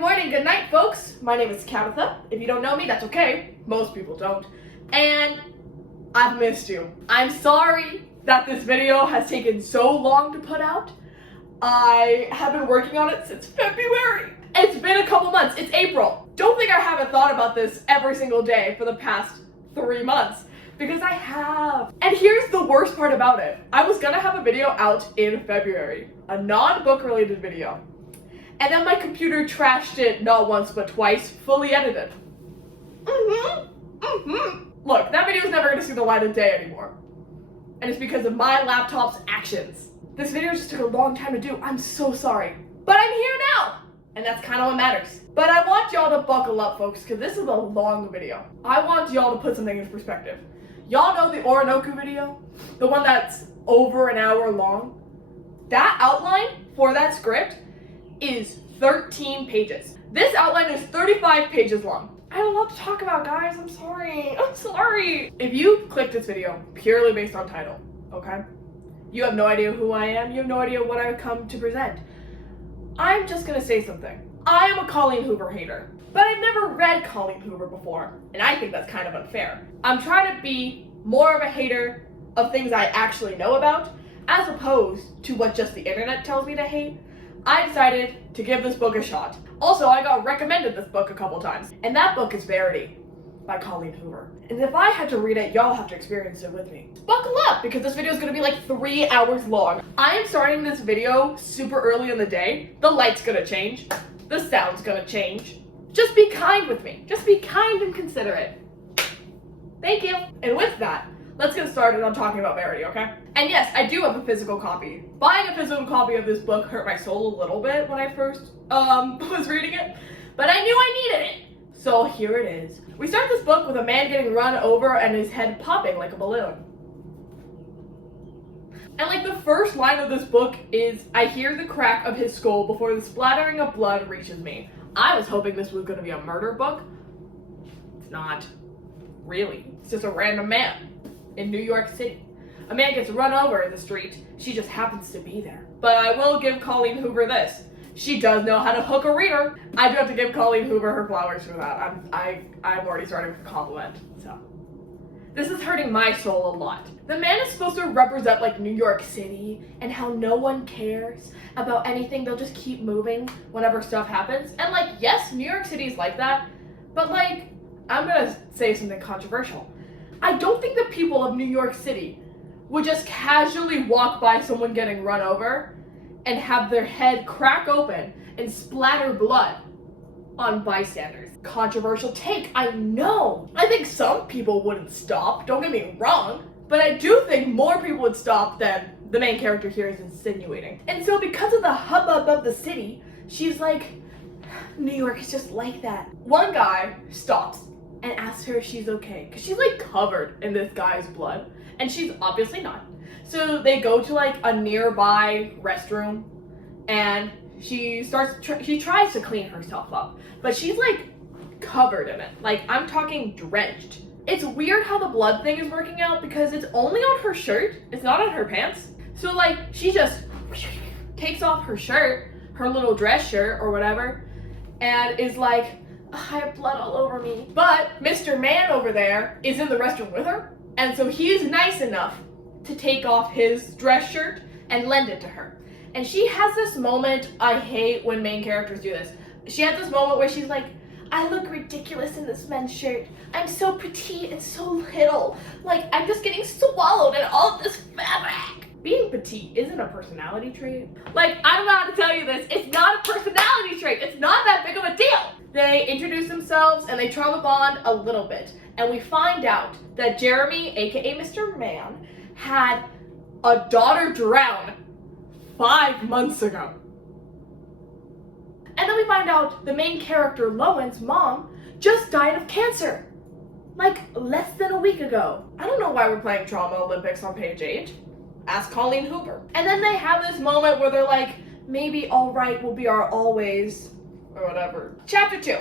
good morning, good night, folks. My name is Cabitha. If you don't know me, that's okay. Most people don't. And I've missed you. I'm sorry that this video has taken so long to put out. I have been working on it since February. It's been a couple months. It's April. Don't think I haven't thought about this every single day for the past 3 months, because I have. And here's the worst part about it. I was gonna have a video out in February, a non-book related video. And then my computer trashed it not once but twice, fully edited. Look, that video's never gonna see the light of day anymore. And it's because of my laptop's actions. This video just took a long time to do. I'm so sorry. But I'm here now! And that's kind of what matters. But I want y'all to buckle up, folks, because this is a long video. I want y'all to put something in perspective. Y'all know the Orinoco video? The one that's over an hour long? That outline for that script is 13 pages. This outline is 35 pages long. I have a lot to talk about, guys. I'm sorry. I'm sorry. If you click this video purely based on title, okay? You have no idea who I am. You have no idea what I've come to present. I'm just gonna say something. I am a Colleen Hoover hater, but I've never read Colleen Hoover before, and I think that's kind of unfair. I'm trying to be more of a hater of things I actually know about, as opposed to what just the internet tells me to hate. I decided to give this book a shot. Also, I got recommended this book a couple times, and that book is Verity by Colleen Hoover. And if I had to read it, y'all have to experience it with me. Buckle up, because this video is gonna be like 3 hours long. I am starting this video super early in the day. The light's gonna change. The sound's gonna change. Just be kind with me. Just be kind and considerate. Thank you. And with that, let's get started on talking about Verity, okay? And yes, I do have a physical copy. Buying a physical copy of this book hurt my soul a little bit when I first was reading it, but I knew I needed it. So here it is. We start this book with a man getting run over and his head popping like a balloon. And like the first line of this book is, I hear the crack of his skull before the splattering of blood reaches me. I was hoping this was gonna be a murder book. It's not. Really. It's just a random man in New York City. A man gets run over in the street. She just happens to be there. But I will give Colleen Hoover this. She does know how to hook a reader. I do have to give Colleen Hoover her flowers for that. I'm already starting with a compliment, so. This is hurting my soul a lot. The man is supposed to represent like New York City and how no one cares about anything. They'll just keep moving whenever stuff happens. And like, yes, New York City is like that, but like, I'm gonna say something controversial. I don't think the people of New York City would just casually walk by someone getting run over and have their head crack open and splatter blood on bystanders. Controversial take, I know. I think some people wouldn't stop, don't get me wrong, but I do think more people would stop than the main character here is insinuating. And so because of the hubbub of the city, she's like, New York is just like that. One guy stops and asks her if she's okay, because she's like covered in this guy's blood, and she's obviously not. So they go to like a nearby restroom, and she tries to clean herself up, but she's like covered in it. Like, I'm talking drenched. It's weird how the blood thing is working out because it's only on her shirt, it's not on her pants. So like, she just takes off her shirt, her little dress shirt or whatever, and is like, I have blood all over me. But Mr. Man over there is in the restroom with her, and so he is nice enough to take off his dress shirt and lend it to her. And she has this moment, I hate when main characters do this. She has this moment where she's like, I look ridiculous in this men's shirt. I'm so petite and so little. Like, I'm just getting swallowed in all of this fabric. Being petite isn't a personality trait. Like, I'm about to tell you this, it's not a personality trait. It's not that big of a deal. They introduce themselves and they trauma bond a little bit. And we find out that Jeremy, aka Mr. Man, had a daughter drown 5 months ago. And then we find out the main character, Lowen's mom, just died of cancer. Like, less than a week ago. I don't know why we're playing Trauma Olympics on page 8. Ask Colleen Hoover. And then they have this moment where they're like, maybe all right will be our always, or whatever. Chapter 2.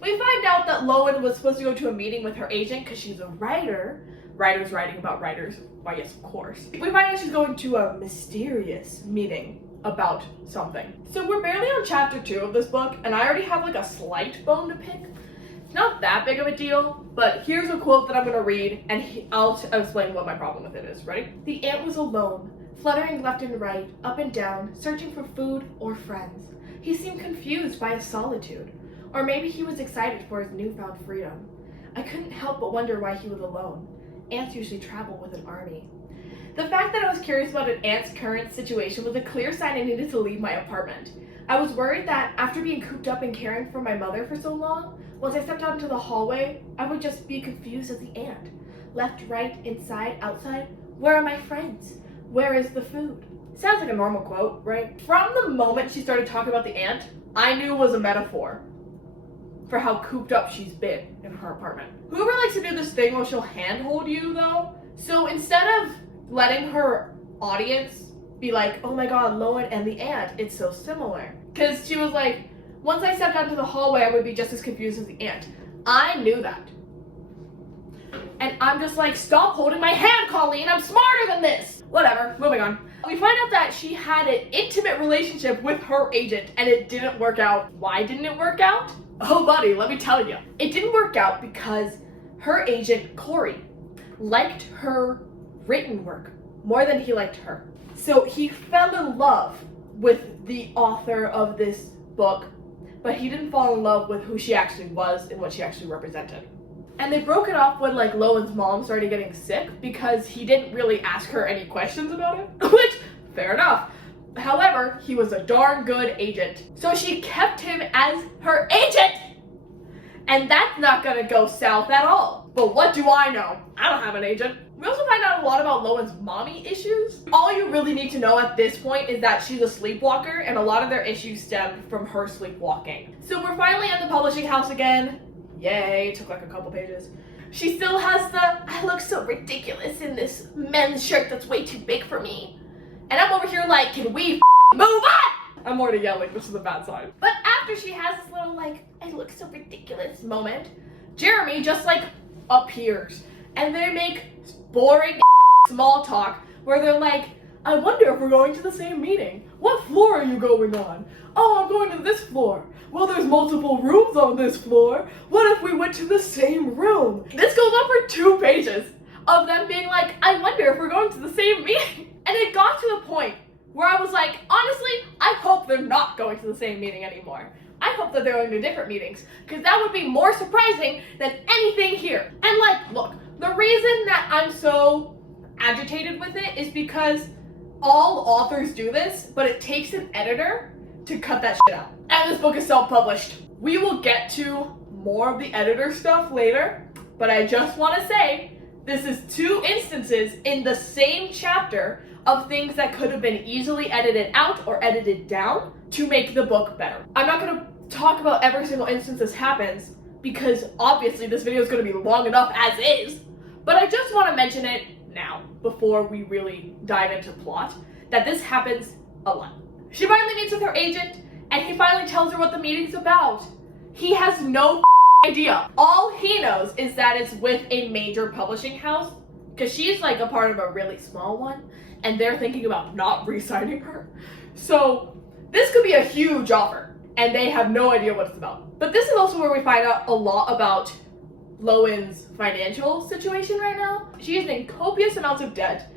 We find out that Lowen was supposed to go to a meeting with her agent because she's a writer. Writers writing about writers. Why, yes, of course. We find out she's going to a mysterious meeting about something. So we're barely on chapter 2 of this book, and I already have like a slight bone to pick. It's not that big of a deal, but here's a quote that I'm gonna read, and I'll explain what my problem with it is. Ready? The ant was alone, fluttering left and right, up and down, searching for food or friends. He seemed confused by his solitude, or maybe he was excited for his newfound freedom. I couldn't help but wonder why he was alone. Ants usually travel with an army. The fact that I was curious about an ant's current situation was a clear sign I needed to leave my apartment. I was worried that after being cooped up and caring for my mother for so long, once I stepped out into the hallway, I would just be confused as the ant. Left, right, inside, outside. Where are my friends? Where is the food? Sounds like a normal quote, right? From the moment she started talking about the ant, I knew it was a metaphor for how cooped up she's been in her apartment. Hoover likes to do this thing where she'll handhold you, though. So instead of letting her audience be like, oh my god, Lowen and the ant, it's so similar. Because she was like, once I stepped out into the hallway, I would be just as confused as the ant. I knew that. And I'm just like, stop holding my hand, Colleen, I'm smarter than this. Whatever, moving on. We find out that she had an intimate relationship with her agent, and it didn't work out. Why didn't it work out? Oh buddy, let me tell you. It didn't work out because her agent, Corey, liked her written work more than he liked her. So he fell in love with the author of this book, but he didn't fall in love with who she actually was and what she actually represented. And they broke it off when like Lowen's mom started getting sick because he didn't really ask her any questions about it, which, fair enough. However, he was a darn good agent. So she kept him as her agent! And that's not gonna go south at all. But what do I know? I don't have an agent. We also find out a lot about Lowen's mommy issues. All you really need to know at this point is that she's a sleepwalker, and a lot of their issues stem from her sleepwalking. So we're finally at the publishing house again. Yay, it took like a couple pages. She still has the, I look so ridiculous in this men's shirt that's way too big for me. And I'm over here like, can we move on? I'm already yelling, which is a bad sign. But after she has this little like, I look so ridiculous moment, Jeremy just like appears. And they make boring small talk where they're like, I wonder if we're going to the same meeting. What floor are you going on? Oh, I'm going to this floor. Well, there's multiple rooms on this floor. What if we went to the same room? This goes on for 2 pages of them being like, I wonder if we're going to the same meeting. And it got to the point where I was like, honestly, I hope they're not going to the same meeting anymore. I hope that they're going to different meetings, because that would be more surprising than anything here. And like, look, the reason that I'm so agitated with it is because all authors do this, but it takes an editor to cut that shit out. And this book is self-published. We will get to more of the editor stuff later, but I just want to say, this is 2 instances in the same chapter of things that could have been easily edited out or edited down to make the book better. I'm not going to talk about every single instance this happens, because obviously this video is going to be long enough as is, but I just want to mention it now, before we really dive into plot, that this happens a lot. She finally meets with her agent, and he finally tells her what the meeting's about. He has no idea. All he knows is that it's with a major publishing house, because she's like a part of a really small one, and they're thinking about not re-signing her. So this could be a huge offer, and they have no idea what it's about. But this is also where we find out a lot about Lowen's financial situation right now. She is in copious amounts of debt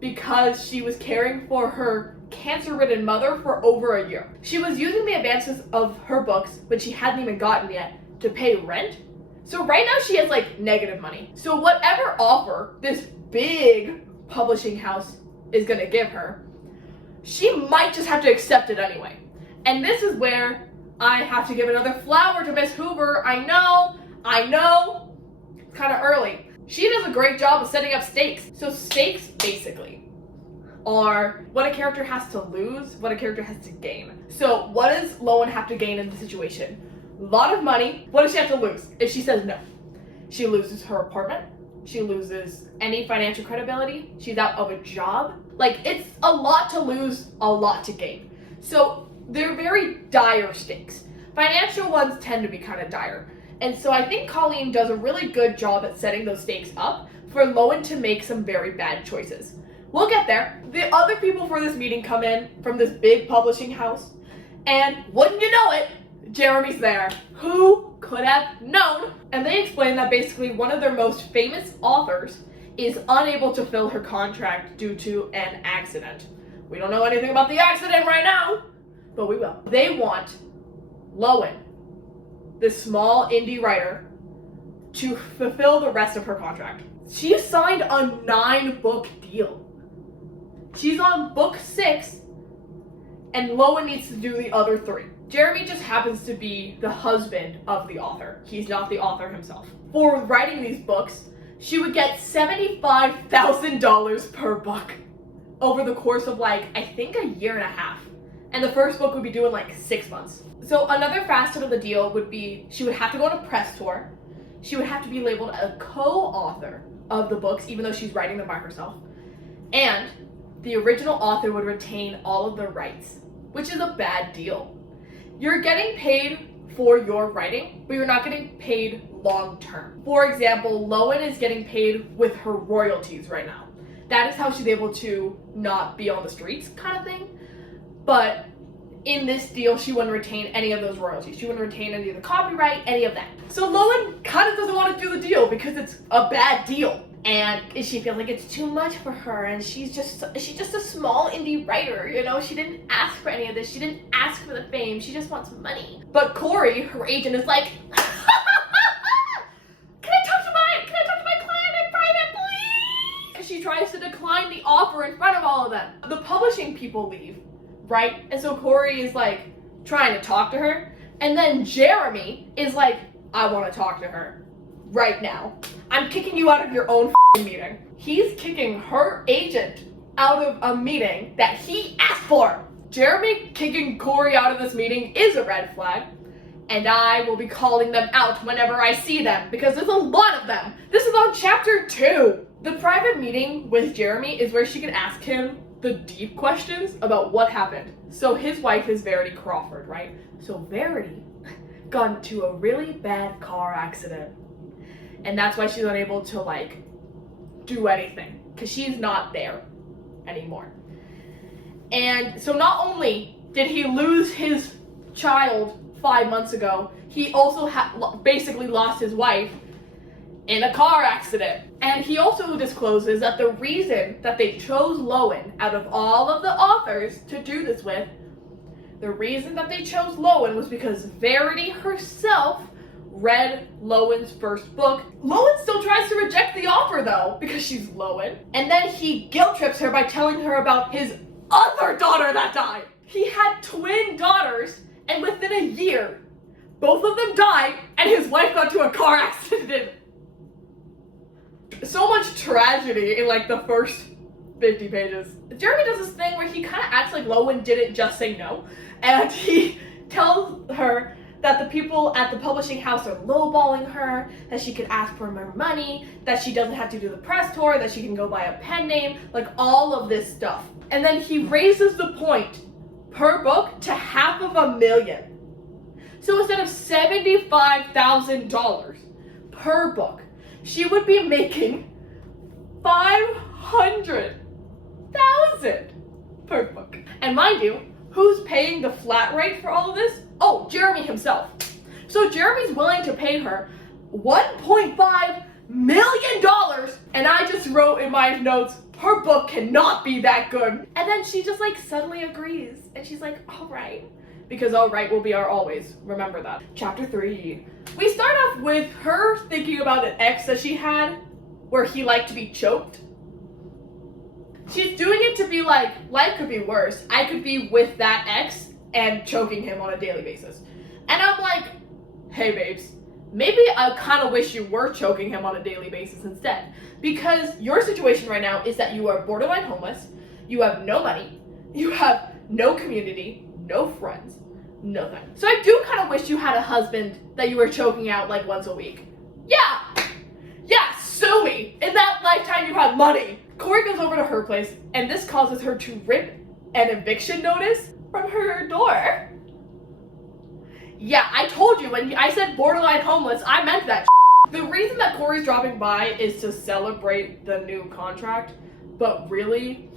because she was caring for her cancer-ridden mother for over a year. She was using the advances of her books, which she hadn't even gotten yet, to pay rent. So right now she has like negative money. So whatever offer this big publishing house is gonna give her, she might just have to accept it anyway. And this is where I have to give another flower to Miss Hoover. I know, it's kind of early. She does a great job of setting up stakes. So stakes basically are what a character has to lose, what a character has to gain. So what does Lowen have to gain in the situation? A lot of money. What does she have to lose if she says no? She loses her apartment. She loses any financial credibility. She's out of a job. Like, it's a lot to lose, a lot to gain. So they're very dire stakes. Financial ones tend to be kind of dire. And so I think Colleen does a really good job at setting those stakes up for Lowen to make some very bad choices. We'll get there. The other people for this meeting come in from this big publishing house, and wouldn't you know it, Jeremy's there. Who could have known? And they explain that basically one of their most famous authors is unable to fill her contract due to an accident. We don't know anything about the accident right now, but we will. They want Lowen, this small indie writer, to fulfill the rest of her contract. She signed a 9-book deal. She's on book 6, and Lowen needs to do the other 3. Jeremy just happens to be the husband of the author. He's not the author himself. For writing these books, she would get $75,000 per book over the course of I think a year and a half. And the first book would be due in 6 months. So another facet of the deal would be she would have to go on a press tour. She would have to be labeled a co-author of the books, even though she's writing them by herself. And the original author would retain all of the rights, which is a bad deal. You're getting paid for your writing, but you're not getting paid long term. For example, Lowen is getting paid with her royalties right now. That is how she's able to not be on the streets kind of thing. But in this deal, she wouldn't retain any of those royalties. She wouldn't retain any of the copyright, any of that. So Lowen kind of doesn't want to do the deal because it's a bad deal. And she feels like it's too much for her, and she's just a small indie writer, you know? She didn't ask for any of this. She didn't ask for the fame. She just wants money. But Corey, her agent, is like, Can I talk to my client in private, please? Because she tries to decline the offer in front of all of them. The publishing people leave, right? And so Corey is trying to talk to her, and then Jeremy is like, I want to talk to her right now. I'm kicking you out of your own meeting. He's kicking her agent out of a meeting that he asked for. Jeremy kicking Corey out of this meeting is a red flag, and I will be calling them out whenever I see them, because there's a lot of them. This is on chapter 2. The private meeting with Jeremy is where she can ask him the deep questions about what happened. So his wife is Verity Crawford, right? So Verity got into a really bad car accident. And that's why she's unable to do anything, because she's not there anymore. And so not only did he lose his child 5 months ago, he also basically lost his wife in a car accident. And he also discloses that the reason that they chose Lowen out of all of the authors to do this with, the reason that they chose Lowen was because Verity herself read Lowen's first book. Lowen still tries to reject the offer though, because she's Lowen. And then he guilt trips her by telling her about his other daughter that died. He had twin daughters, and within a year, both of them died, and his wife got to a car accident. So much tragedy in the first 50 pages. Jeremy does this thing where he kind of acts like Lowen didn't just say no, and he tells her that the people at the publishing house are lowballing her, that she could ask for more money, that she doesn't have to do the press tour, that she can go buy a pen name, all of this stuff. And then he raises the point per book to $500,000. So instead of $75,000 per book, she would be making $500,000 per book. And mind you, who's paying the flat rate for all of this? Oh, Jeremy himself. So Jeremy's willing to pay her $1.5 million, and I just wrote in my notes, her book cannot be that good. And then she just suddenly agrees, and she's like, all right. Because all right will be our always. Remember that. Chapter 3. We start off with her thinking about an ex that she had where he liked to be choked. She's doing it to be life could be worse. I could be with that ex and choking him on a daily basis. And I'm like, hey babes, maybe I kind of wish you were choking him on a daily basis instead. Because your situation right now is that you are borderline homeless, you have no money, you have no community, no friends, nothing. So I do kind of wish you had a husband that you were choking out once a week. Yeah, sue me. In that lifetime you had money. Corey goes over to her place, and this causes her to rip an eviction notice from her door. Yeah, I told you when I said borderline homeless, I meant that. The reason that Corey's dropping by is to celebrate the new contract, but really,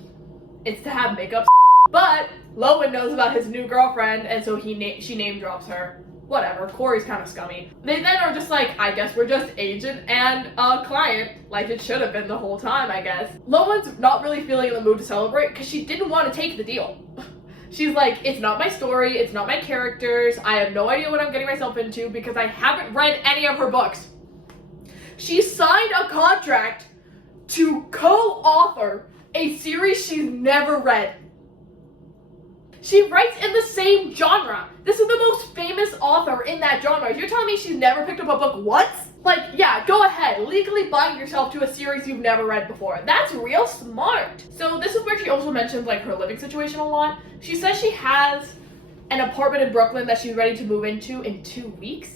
it's to have makeup. But Lowen knows about his new girlfriend, and so she name drops her. Whatever, Corey's kind of scummy. They then are just like, I guess we're just agent and client, like it should have been the whole time, I guess. Lowen's not really feeling in the mood to celebrate because she didn't want to take the deal. She's like, it's not my story, it's not my characters, I have no idea what I'm getting myself into because I haven't read any of her books. She signed a contract to co-author a series she's never read. She writes in the same genre. This is the most famous author in that genre. You're telling me she's never picked up a book once? Like, yeah, go ahead. Legally bind yourself to a series you've never read before. That's real smart. So this is where she also mentions like her living situation a lot. She says she has an apartment in Brooklyn that she's ready to move into in 2 weeks.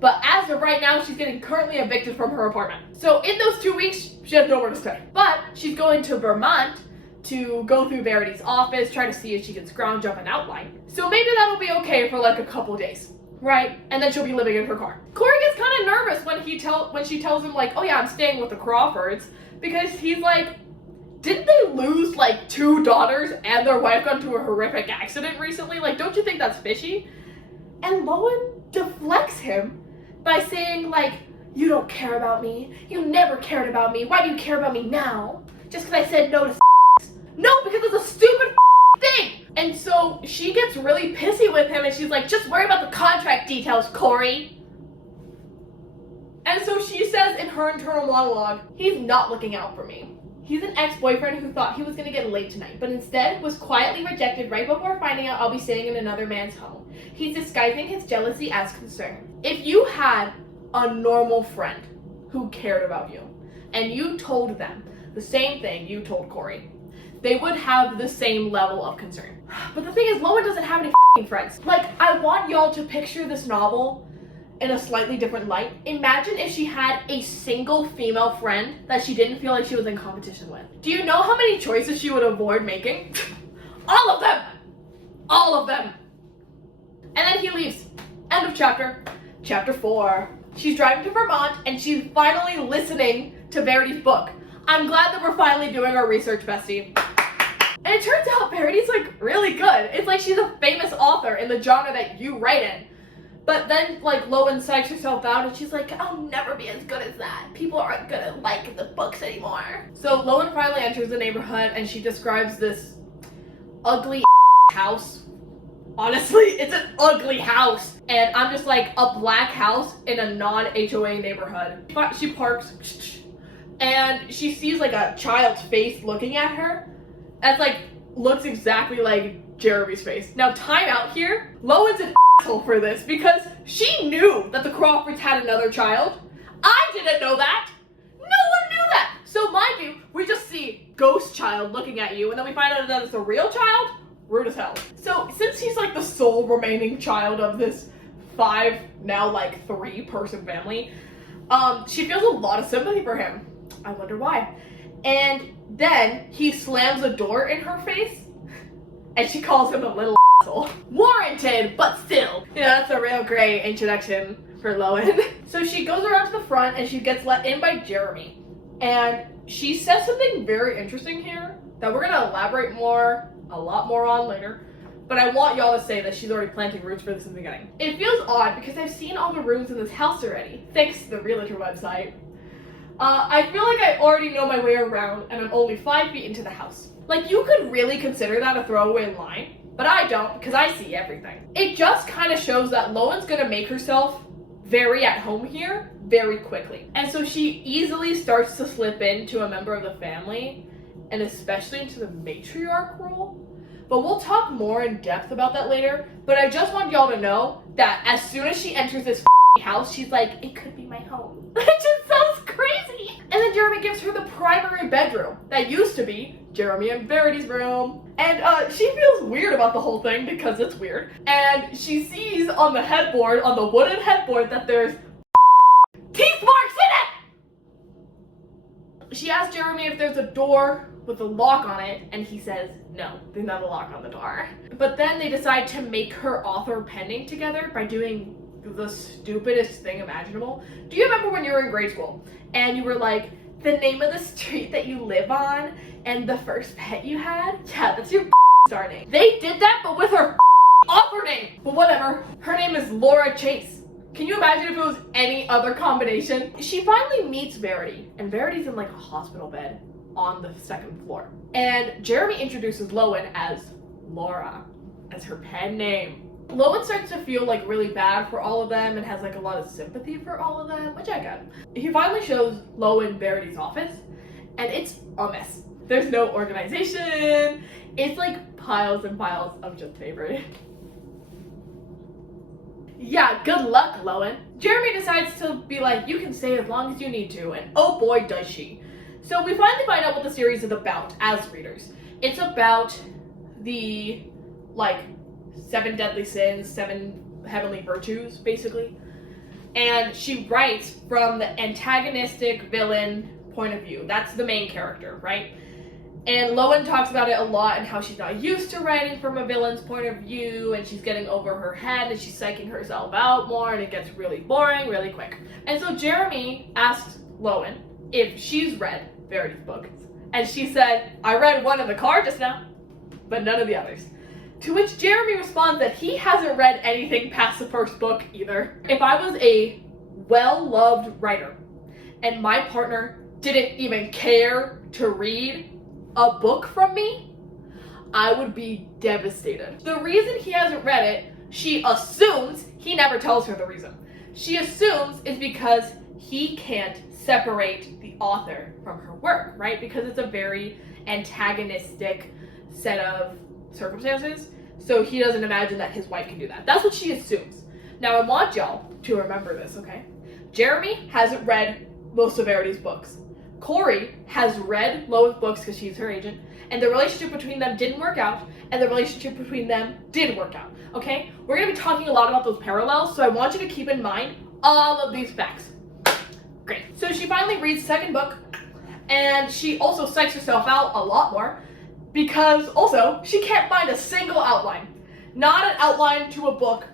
But as of right now, she's getting currently evicted from her apartment. So in those 2 weeks, she has nowhere to stay. But she's going to Vermont to go through Verity's office, try to see if she can scrounge up an outline. So maybe that'll be okay for like a couple days, right? And then she'll be living in her car. Corey gets kind of nervous when she tells him like, oh yeah, I'm staying with the Crawfords, because he's like, didn't they lose like 2 daughters and their wife got into a horrific accident recently? Like, don't you think that's fishy? And Lowen deflects him by saying like, you don't care about me. You never cared about me. Why do you care about me now? Just because I said no to No, because it's a stupid thing. And so she gets really pissy with him and she's like, just worry about the contract details, Corey. And so she says in her internal monologue, he's not looking out for me. He's an ex-boyfriend who thought he was gonna get laid tonight, but instead was quietly rejected right before finding out I'll be staying in another man's home. He's disguising his jealousy as concern. If you had a normal friend who cared about you and you told them the same thing you told Corey, they would have the same level of concern. But the thing is, Lowen doesn't have any f***ing friends. Like, I want y'all to picture this novel in a slightly different light. Imagine if she had a single female friend that she didn't feel like she was in competition with. Do you know how many choices she would avoid making? All of them! All of them! And then he leaves. End of chapter. Chapter 4. She's driving to Vermont and she's finally listening to Verity's book. I'm glad that we're finally doing our research, bestie. And it turns out Verity's like really good. It's like she's a famous author in the genre that you write in. But then like Lowen psychs herself out and she's like, I'll never be as good as that. People aren't gonna like the books anymore. So Lowen finally enters the neighborhood and she describes this ugly house. Honestly, it's an ugly house. And I'm just like, a black house in a non-HOA neighborhood. She parks and she sees like a child's face looking at her. That's like, looks exactly like Jeremy's face. Now time out here, Lowen's an asshole for this because she knew that the Crawfords had another child. I didn't know that. No one knew that. So mind you, we just see ghost child looking at you and then we find out that it's a real child. Rude as hell. So since he's like the sole remaining child of this 5, now like 3-person family, she feels a lot of sympathy for him. I wonder why. And then he slams a door in her face and she calls him a little asshole. Warranted, but still. Yeah, that's a real great introduction for Lowen. So she goes around to the front and she gets let in by Jeremy. And she says something very interesting here that we're gonna elaborate a lot more on later. But I want y'all to say that she's already planting roots for this in the beginning. It feels odd because I've seen all the rooms in this house already, thanks to the realtor website. I feel like I already know my way around and I'm only 5 feet into the house. Like, you could really consider that a throwaway line, but I don't because I see everything. It just kind of shows that Lowen's gonna make herself very at home here very quickly. And so she easily starts to slip into a member of the family and especially into the matriarch role. But we'll talk more in depth about that later. But I just want y'all to know that as soon as she enters this house, she's like, it could be my home. It just sounds crazy. And then Jeremy gives her the primary bedroom that used to be Jeremy and Verity's room. And she feels weird about the whole thing because it's weird. And she sees on the headboard, on the wooden headboard, that there's teeth marks in it. She asks Jeremy if there's a door with a lock on it, and he says, no, there's not a lock on the door. But then they decide to make her author pending together by doing the stupidest thing imaginable. Do you remember when you were in grade school and you were like, the name of the street that you live on and the first pet you had? Yeah, that's your star name. They did that, but with her author name. But whatever, her name is Laura Chase. Can you imagine if it was any other combination? She finally meets Verity, and Verity's in like a hospital bed on the 2nd floor. And Jeremy introduces Lowen as Laura, as her pen name. Lowen starts to feel like really bad for all of them and has like a lot of sympathy for all of them, which I get. He finally shows Lowen Verity's office, and it's a mess. There's no organization. It's like piles and piles of just paper. Yeah, good luck, Lowen. Jeremy decides to be like, you can stay as long as you need to, and oh boy does she. So we finally find out what the series is about as readers. It's about the, like, 7 deadly sins, 7 heavenly virtues, basically. And she writes from the antagonistic villain point of view. That's the main character, right? And Lowen talks about it a lot and how she's not used to writing from a villain's point of view, and she's getting over her head and she's psyching herself out more, and it gets really boring really quick. And so Jeremy asked Lowen if she's read Verity's book, and she said, I read one in the car just now, but none of the others. To which Jeremy responds that he hasn't read anything past the first book either. If I was a well-loved writer and my partner didn't even care to read a book from me, I would be devastated. The reason he hasn't read it, she assumes, he never tells her the reason. She assumes is because he can't separate the author from her work, right? Because it's a very antagonistic set of circumstances. So he doesn't imagine that his wife can do that. That's what she assumes. Now I want y'all to remember this, okay? Jeremy hasn't read most of Verity's books. Corey has read Lowen's books because she's her agent, and the relationship between them didn't work out, and the relationship between them did work out, okay? We're gonna be talking a lot about those parallels, so I want you to keep in mind all of these facts. Great. So she finally reads the 2nd book, and she also psychs herself out a lot more, because also, she can't find a single outline. Not an outline to a book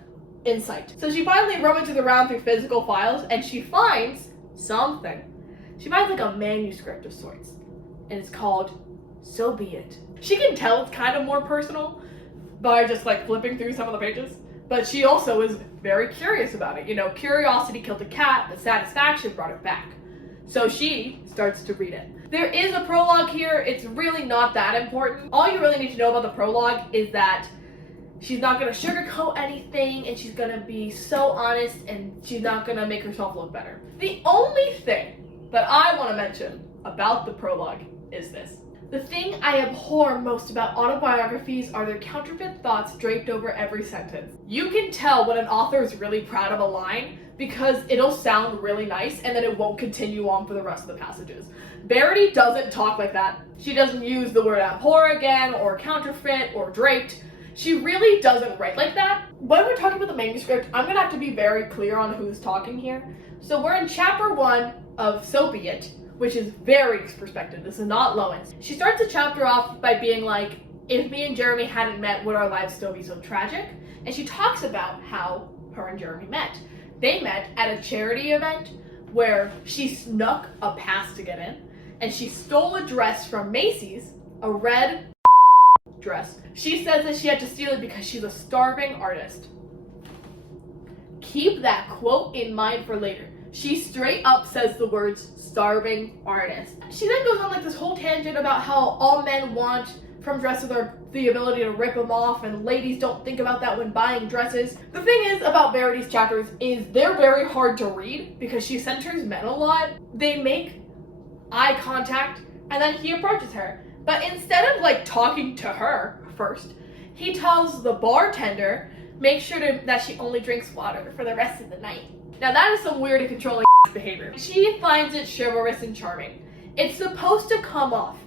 in sight. So she finally rummages around through physical files, and she finds something. She finds like a manuscript of sorts, and it's called So Be It. She can tell it's kind of more personal by just like flipping through some of the pages, but she also is very curious about it. You know, curiosity killed a cat, but satisfaction brought it back. So she starts to read it. There is a prologue here. It's really not that important. All you really need to know about the prologue is that she's not gonna sugarcoat anything, and she's gonna be so honest, and she's not gonna make herself look better. The only thing that I want to mention about the prologue is this. The thing I abhor most about autobiographies are their counterfeit thoughts draped over every sentence. You can tell when an author is really proud of a line because it'll sound really nice and then it won't continue on for the rest of the passages. Verity doesn't talk like that. She doesn't use the word abhor again, or counterfeit, or draped. She really doesn't write like that. When we're talking about the manuscript, I'm gonna have to be very clear on who's talking here. So we're in chapter 1 of So Be It, which is Verity's perspective. This is not Lowen's. She starts the chapter off by being like, if me and Jeremy hadn't met, would our lives still be so tragic? And she talks about how her and Jeremy met. They met at a charity event where she snuck a pass to get in, and she stole a dress from Macy's, a red dress. She says that she had to steal it because she's a starving artist. Keep that quote in mind for later. She straight up says the words starving artist. She then goes on like this whole tangent about how all men want from dresses are the ability to rip them off, and ladies don't think about that when buying dresses. The thing is about Verity's chapters is they're very hard to read because she centers men a lot. They make eye contact and then he approaches her. But instead of like talking to her first, he tells the bartender, make sure that she only drinks water for the rest of the night. Now that is some weird and controlling behavior. She finds it chivalrous and charming. It's supposed to come off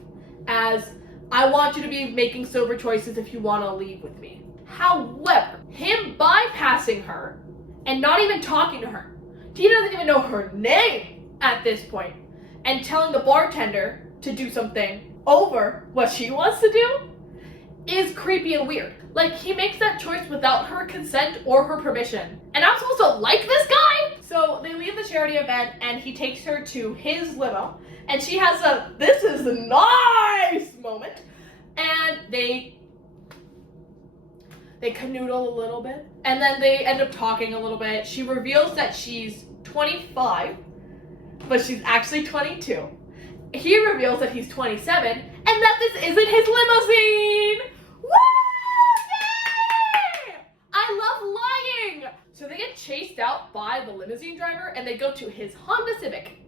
as, I want you to be making sober choices if you want to leave with me. However, him bypassing her and not even talking to her, he doesn't even know her name at this point, and telling the bartender to do something over what she wants to do is creepy and weird. Like, he makes that choice without her consent or her permission. And I'm supposed to like this guy? So they leave the charity event, and he takes her to his limo, and she has a "this is nice" moment, and they canoodle a little bit, and then they end up talking a little bit. She reveals that she's 25, but she's actually 22. He reveals that he's 27, and that this isn't his limousine! Woo! Yay! I love lying! So they get chased out by the limousine driver, and they go to his Honda Civic.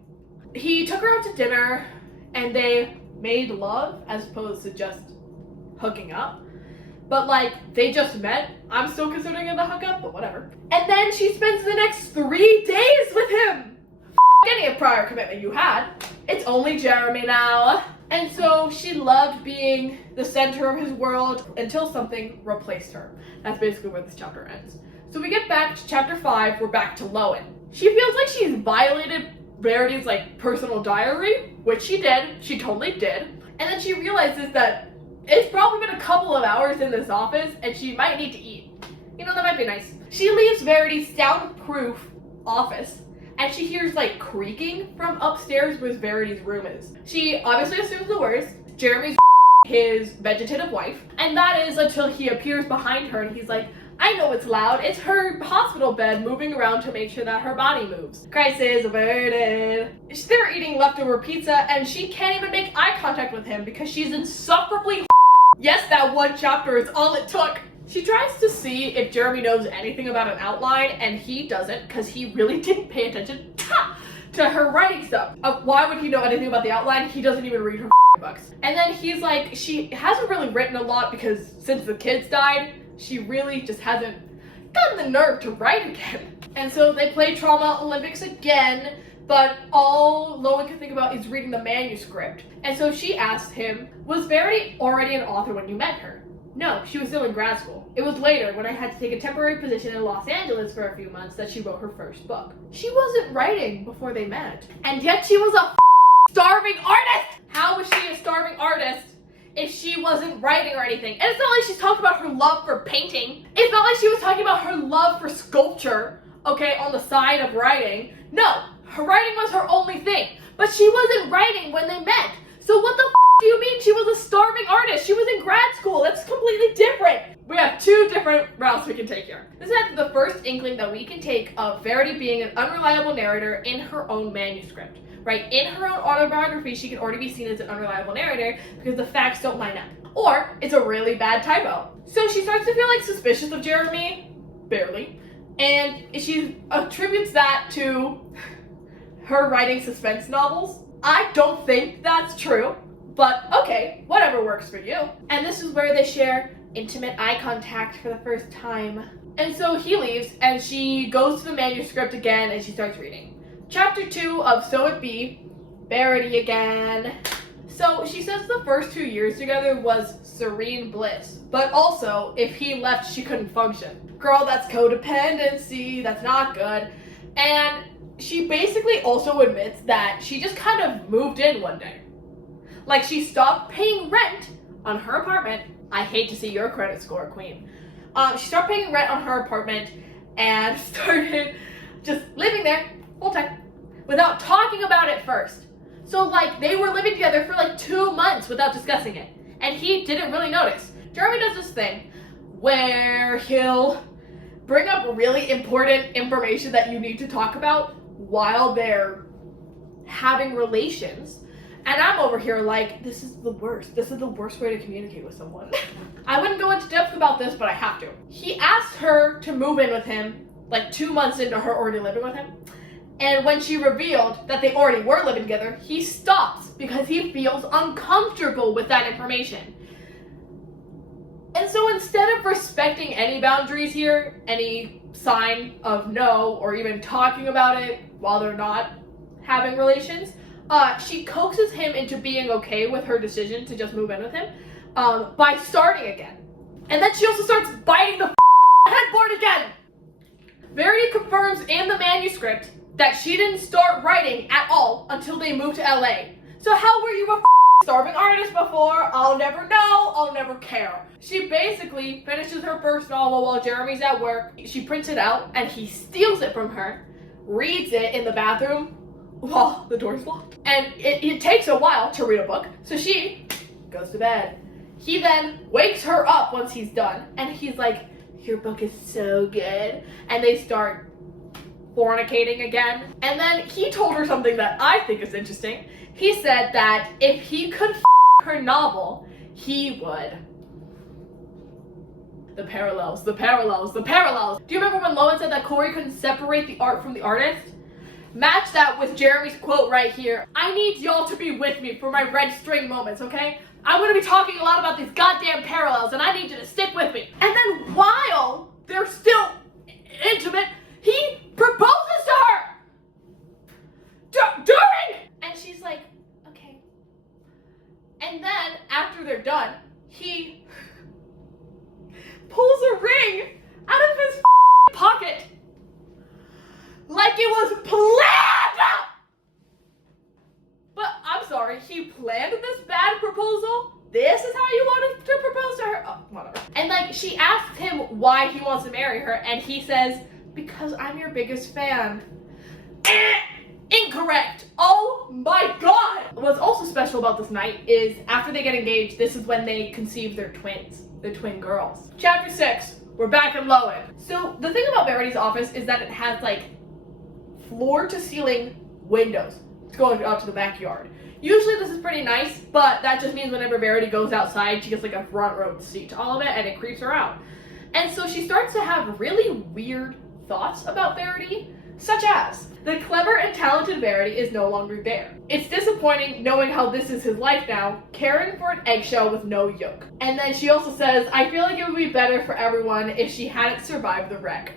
He took her out to dinner, and they made love as opposed to just hooking up. But like, they just met. I'm still considering it a hookup, but whatever. And then she spends the next 3 days with him. Any prior commitment you had. It's only Jeremy now. And so she loved being the center of his world until something replaced her. That's basically where this chapter ends. So we get back to chapter 5. We're back to Lowen. She feels like she's violated Verity's like personal diary, which she did. She totally did. And then she realizes that it's probably been a couple of hours in this office, and she might need to eat. You know, that might be nice. She leaves Verity's soundproof office, and she hears like creaking from upstairs where Verity's room is. She obviously assumes the worst. Jeremy's his vegetative wife, and that is until he appears behind her, and he's like, I know it's loud. It's her hospital bed moving around to make sure that her body moves. Crisis averted. They're eating leftover pizza, and she can't even make eye contact with him because she's insufferably yes, that one chapter is all it took. She tries to see if Jeremy knows anything about an outline, and he doesn't, because he really didn't pay attention to her writing stuff. Why would he know anything about the outline? He doesn't even read her books. And then he's like, she hasn't really written a lot because since the kids died, she really just hasn't gotten the nerve to write again. And so they play Trauma Olympics again, but all Lowen can think about is reading the manuscript. And so she asked him, was Verity already an author when you met her? No, she was still in grad school. It was later, when I had to take a temporary position in Los Angeles for a few months, that she wrote her first book. She wasn't writing before they met. And yet she was a starving artist! How was she a starving artist if she wasn't writing or anything? And it's not like she's talking about her love for painting. It's not like she was talking about her love for sculpture, okay, on the side of writing. No, her writing was her only thing. But she wasn't writing when they met. So what the do you mean she was a starving artist? She was in grad school. That's completely different. We have 2 different routes we can take here. This is the first inkling that we can take of Verity being an unreliable narrator in her own manuscript. Right? In her own autobiography, she can already be seen as an unreliable narrator because the facts don't line up. Or it's a really bad typo. So she starts to feel like suspicious of Jeremy, barely, and she attributes that to her writing suspense novels. I don't think that's true, but okay, whatever works for you. And this is where they share intimate eye contact for the first time. And so he leaves, and she goes to the manuscript again, and she starts reading. Chapter 2 of So It Be, Verity again. So she says the first 2 years together was serene bliss, but also if he left, she couldn't function. Girl, that's codependency, that's not good. And she basically also admits that she just kind of moved in one day. Like, she stopped paying rent on her apartment. I hate to see your credit score, queen. She stopped paying rent on her apartment and started just living there full time without talking about it first. So like, they were living together for like 2 months without discussing it, and he didn't really notice. Jeremy does this thing where he'll bring up really important information that you need to talk about while they're having relations. And I'm over here like, this is the worst. This is the worst way to communicate with someone. I wouldn't go into depth about this, but I have to. He asked her to move in with him like 2 months into her already living with him. And when she revealed that they already were living together, he stops because he feels uncomfortable with that information. And so instead of respecting any boundaries here, any sign of no, or even talking about it while they're not having relations, she coaxes him into being okay with her decision to just move in with him by starting again. And then she also starts biting the headboard again. Verity confirms in the manuscript that she didn't start writing at all until they moved to LA. So how were you a starving artist before? I'll never know, I'll never care. She basically finishes her first novel while Jeremy's at work. She prints it out and he steals it from her reads it in the bathroom while the door's locked. And it takes a while to read a book, so she goes to bed. He then wakes her up once he's done, and he's like, your book is so good. And they start fornicating again. And then he told her something that I think is interesting. He said that if he could her novel, he would. The parallels, the parallels, the parallels. Do you remember when Lowen said that Corey couldn't separate the art from the artist? Match that with Jeremy's quote right here. I need y'all to be with me for my red string moments, okay? I'm gonna be talking a lot about these goddamn parallels, and I need you to stick with me. And then while they're still intimate, he proposes to her! During! And she's like, okay. And then, after they're done, he pulls a ring out of his pocket. Like it was planned! But I'm sorry, he planned this bad proposal? This is how you wanted to propose to her? Oh, whatever. And like, she asks him why he wants to marry her, and he says, because I'm your biggest fan. Incorrect! Oh my god! What's also special about this night is after they get engaged, this is when they conceive their twins. Their twin girls. Chapter 6. We're back in Lowen. So the thing about Verity's office is that it has like floor to ceiling windows going out to the backyard. Usually this is pretty nice, but that just means whenever Verity goes outside, she gets like a front row seat to all of it, and it creeps her out. And so she starts to have really weird thoughts about Verity, such as, the clever and talented Verity is no longer there. It's disappointing knowing how this is his life now, caring for an eggshell with no yolk. And then she also says, I feel like it would be better for everyone if she hadn't survived the wreck.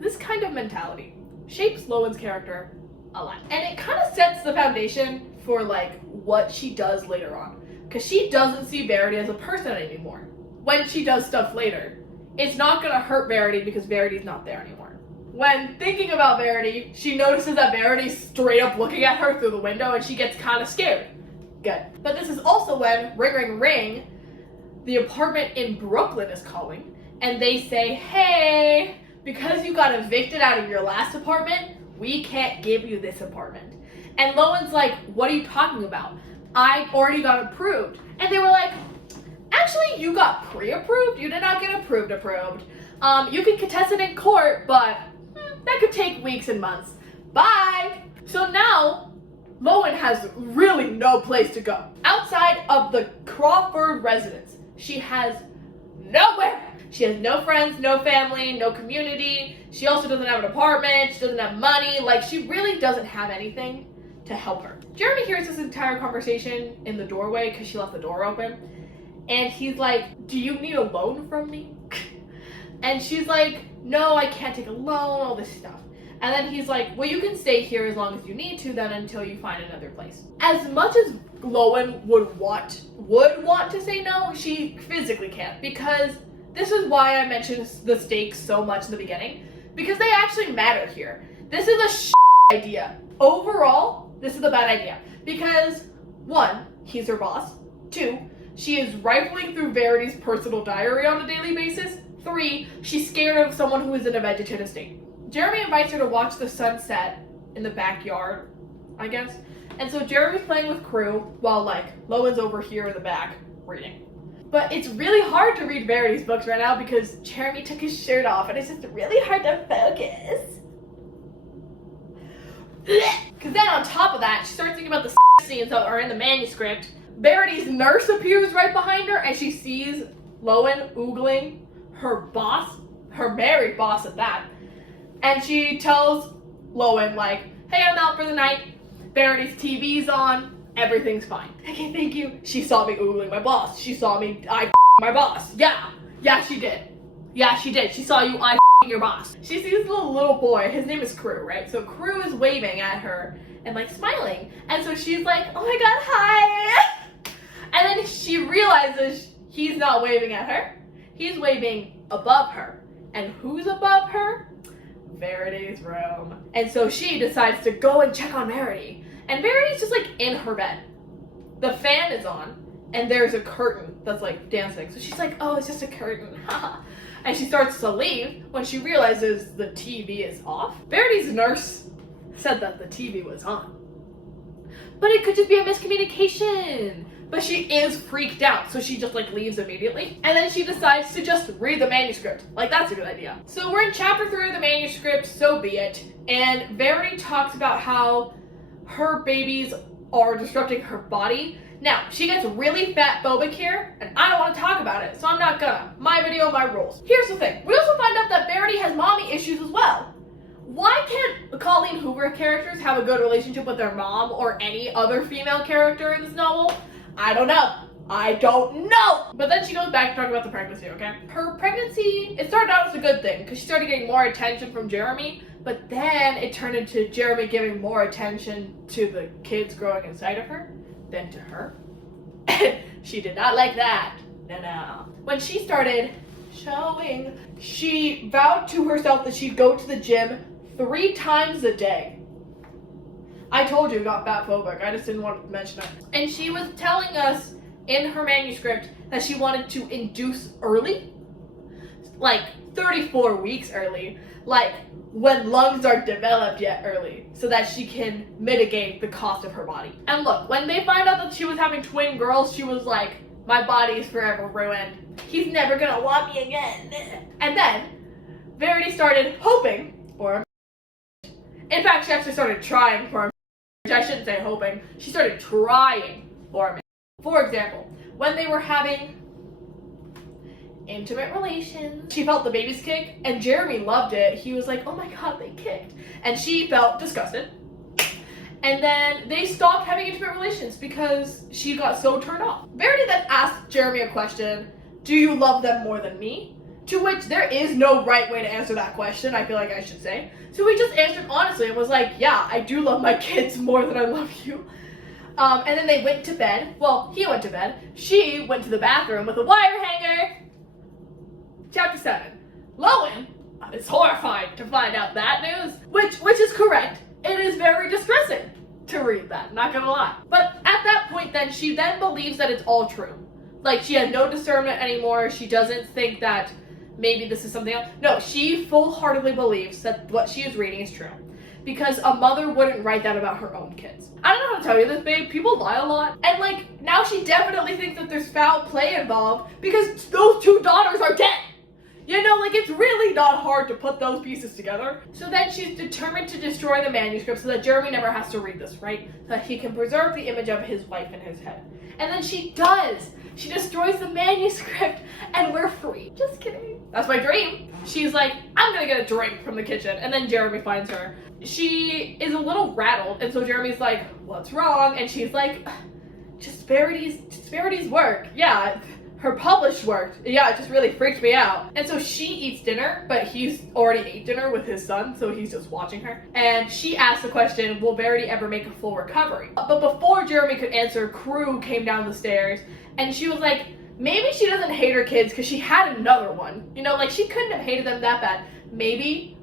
This kind of mentality shapes Lowen's character a lot. And it kind of sets the foundation for like what she does later on. Because she doesn't see Verity as a person anymore. When she does stuff later, it's not gonna hurt Verity because Verity's not there anymore. When thinking about Verity, she notices that Verity's straight up looking at her through the window and she gets kind of scared. Good. But this is also when, ring ring ring, the apartment in Brooklyn is calling and they say, hey, because you got evicted out of your last apartment, we can't give you this apartment. And Lowen's like, what are you talking about? I already got approved. And they were like, actually, you got pre-approved. You did not get approved. You can contest it in court, but that could take weeks and months. Bye. So now, Lowen has really no place to go. Outside of the Crawford residence, she has nowhere. She has no friends, no family, no community. She also doesn't have an apartment. She doesn't have money. Like, she really doesn't have anything to help her. Jeremy hears this entire conversation in the doorway because she left the door open. And he's like, do you need a loan from me? And she's like, no, I can't take a loan, all this stuff. And then he's like, well, you can stay here as long as you need to then until you find another place. As much as Lowen would want to say no, she physically can't, because this is why I mentioned the stakes so much in the beginning, because they actually matter here. This is a idea. Overall, this is a bad idea, because 1, he's her boss. 2, she is rifling through Verity's personal diary on a daily basis. 3, she's scared of someone who is in a vegetative state. Jeremy invites her to watch the sunset in the backyard, I guess. And so Jeremy's playing with Crew while like Lowen's over here in the back reading. But it's really hard to read Verity's books right now because Jeremy took his shirt off and it's just really hard to focus. Because then on top of that, she starts thinking about the scenes that are in the manuscript. Verity's nurse appears right behind her and she sees Lowen oogling her boss, her married boss at that. And she tells Lowen like, hey, I'm out for the night. Verity's TV's on. Everything's fine. Okay, thank you. She saw me oogling my boss. She saw me my boss. Yeah, she did. Yeah, she did. She saw you your boss. She sees the little boy. His name is Crew, right? So Crew is waving at her and like smiling. And so she's like, oh my god, hi. And then she realizes he's not waving at her. He's waving above her. And who's above her? Verity's room. And so she decides to go and check on Verity. And Verity's just like in her bed. the fan is on, and there's a curtain that's like dancing. So she's like, oh, it's just a curtain, haha. And she starts to leave when she realizes the TV is off. Verity's nurse said that the TV was on. But it could just be a miscommunication. But she is freaked out, so she just like leaves immediately. And then she decides to just read the manuscript. Like, that's a good idea. So we're in chapter 3 of the manuscript, so be it. And Verity talks about how her babies are disrupting her body. Now, she gets really fat phobic here, and I don't want to talk about it, so I'm not gonna. My video, my rules. Here's the thing. We also find out that Verity has mommy issues as well. Why can't Colleen Hoover characters have a good relationship with their mom or any other female character in this novel? I don't know. I don't know! But then she goes back to talk about the pregnancy, okay? Her pregnancy, it started out as a good thing, because she started getting more attention from Jeremy, but then it turned into Jeremy giving more attention to the kids growing inside of her than to her. She did not like that. No. When she started showing, she vowed to herself that she'd go to the gym 3 times a day. I told you got fat phobic, I just didn't want to mention it. And she was telling us in her manuscript that she wanted to induce early, like 34 weeks early, like when lungs are developed yet early, so that she can mitigate the cost of her body. And look, when they find out that she was having twin girls, she was like, my body is forever ruined. He's never gonna want me again. And then Verity started hoping for a marriage. In fact, she actually started trying for a marriage. I shouldn't say hoping. She started trying for a marriage. For example, when they were having intimate relations, she felt the babies kick, and Jeremy loved it. He was like, oh my god, they kicked. And she felt disgusted. And then they stopped having intimate relations because she got so turned off. Verity then asked Jeremy a question, do you love them more than me? To which there is no right way to answer that question, I feel like I should say. So he just answered honestly and was like, yeah, I do love my kids more than I love you. And then they went to bed. Well, he went to bed. She went to the bathroom with a wire hanger. Chapter 7. Lowen is horrified to find out that news, which is correct. It is very distressing to read that, not gonna lie. But at that point then, she then believes that it's all true. Like, she has no discernment anymore. She doesn't think that maybe this is something else. No, she full-heartedly believes that what she is reading is true. Because a mother wouldn't write that about her own kids. I don't know how to tell you this, babe. People lie a lot. And, like, now she definitely thinks that there's foul play involved because those 2 daughters are dead. You know, like, it's really not hard to put those pieces together. So then she's determined to destroy the manuscript so that Jeremy never has to read this, right? So that he can preserve the image of his wife in his head. And then she does. She destroys the manuscript and we're free. Just kidding. That's my dream. She's like, I'm gonna get a drink from the kitchen. And then Jeremy finds her. She is a little rattled. And so Jeremy's like, what's wrong? And she's like, just Verity's work. Yeah. Her published work. Yeah, it just really freaked me out. And so she eats dinner, but he's already ate dinner with his son, so he's just watching her. And she asks the question, will Verity ever make a full recovery? But before Jeremy could answer, Crew came down the stairs, and she was like, maybe she doesn't hate her kids because she had another one. You know, like, she couldn't have hated them that bad. Maybe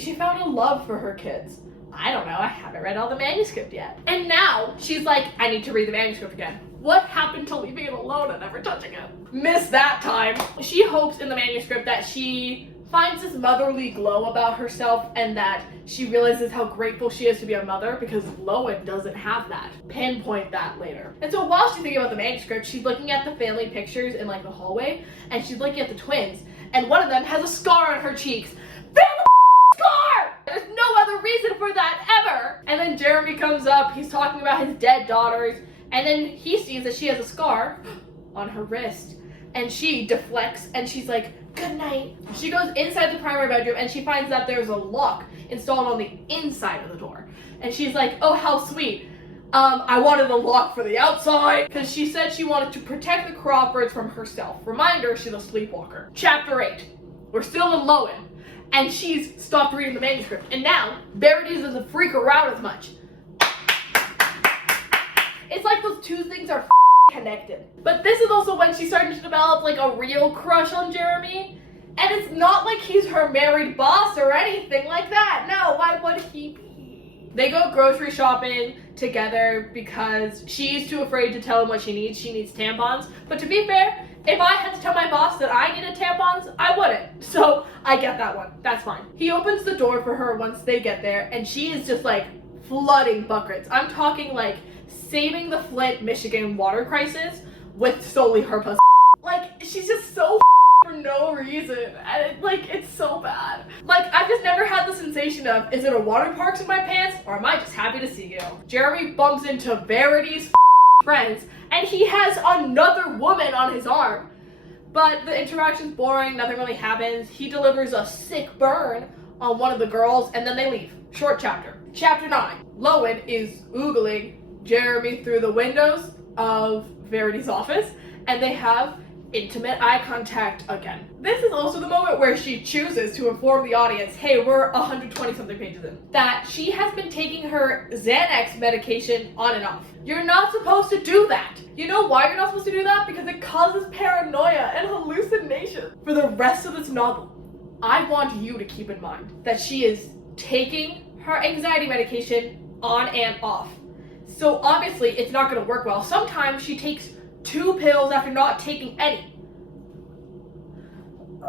she found a love for her kids. I don't know, I haven't read all the manuscript yet. And now she's like, I need to read the manuscript again. What happened to leaving it alone and never touching it? Missed that time. She hopes in the manuscript that she finds this motherly glow about herself and that she realizes how grateful she is to be a mother because Lowen doesn't have that. Pinpoint that later. And so while she's thinking about the manuscript, she's looking at the family pictures in like the hallway and she's looking at the twins and one of them has a scar on her cheeks. Scar! There's no other reason for that ever! And then Jeremy comes up, he's talking about his dead daughters, and then he sees that she has a scar on her wrist. And she deflects and she's like, good night. She goes inside the primary bedroom and she finds that there's a lock installed on the inside of the door. And she's like, oh, how sweet. I wanted a lock for the outside because she said she wanted to protect the Crawfords from herself. Reminder, she's a sleepwalker. Chapter 8. We're still in Lowen. And she's stopped reading the manuscript. And now, Verity doesn't freak her out as much. It's like those two things are connected. But this is also when she's starting to develop like a real crush on Jeremy. And it's not like he's her married boss or anything like that. No, why would he be? They go grocery shopping together because she's too afraid to tell him what she needs. She needs tampons. But to be fair, if I had to tell my boss that I needed tampons, I wouldn't. So I get that one. That's fine. He opens the door for her once they get there, and she is just like flooding buckets. I'm talking like saving the Flint, Michigan water crisis with solely her pussy. Like, she's just so for no reason, and it's so bad. Like, I've just never had the sensation of, is it a water parks in my pants, or am I just happy to see you? Jeremy bumps into Verity's friends, and he has another woman on his arm. But the interaction's boring, nothing really happens. He delivers a sick burn on one of the girls, and then they leave. Short chapter. Chapter 9. Lowen is oogling Jeremy through the windows of Verity's office, and they have intimate eye contact again. This is also the moment where she chooses to inform the audience, hey, we're 120 something pages in, that she has been taking her Xanax medication on and off. You're not supposed to do that. You know why you're not supposed to do that? Because it causes paranoia and hallucination. For the rest of this novel, I want you to keep in mind that she is taking her anxiety medication on and off. So obviously it's not going to work well. Sometimes she takes 2 pills after not taking any.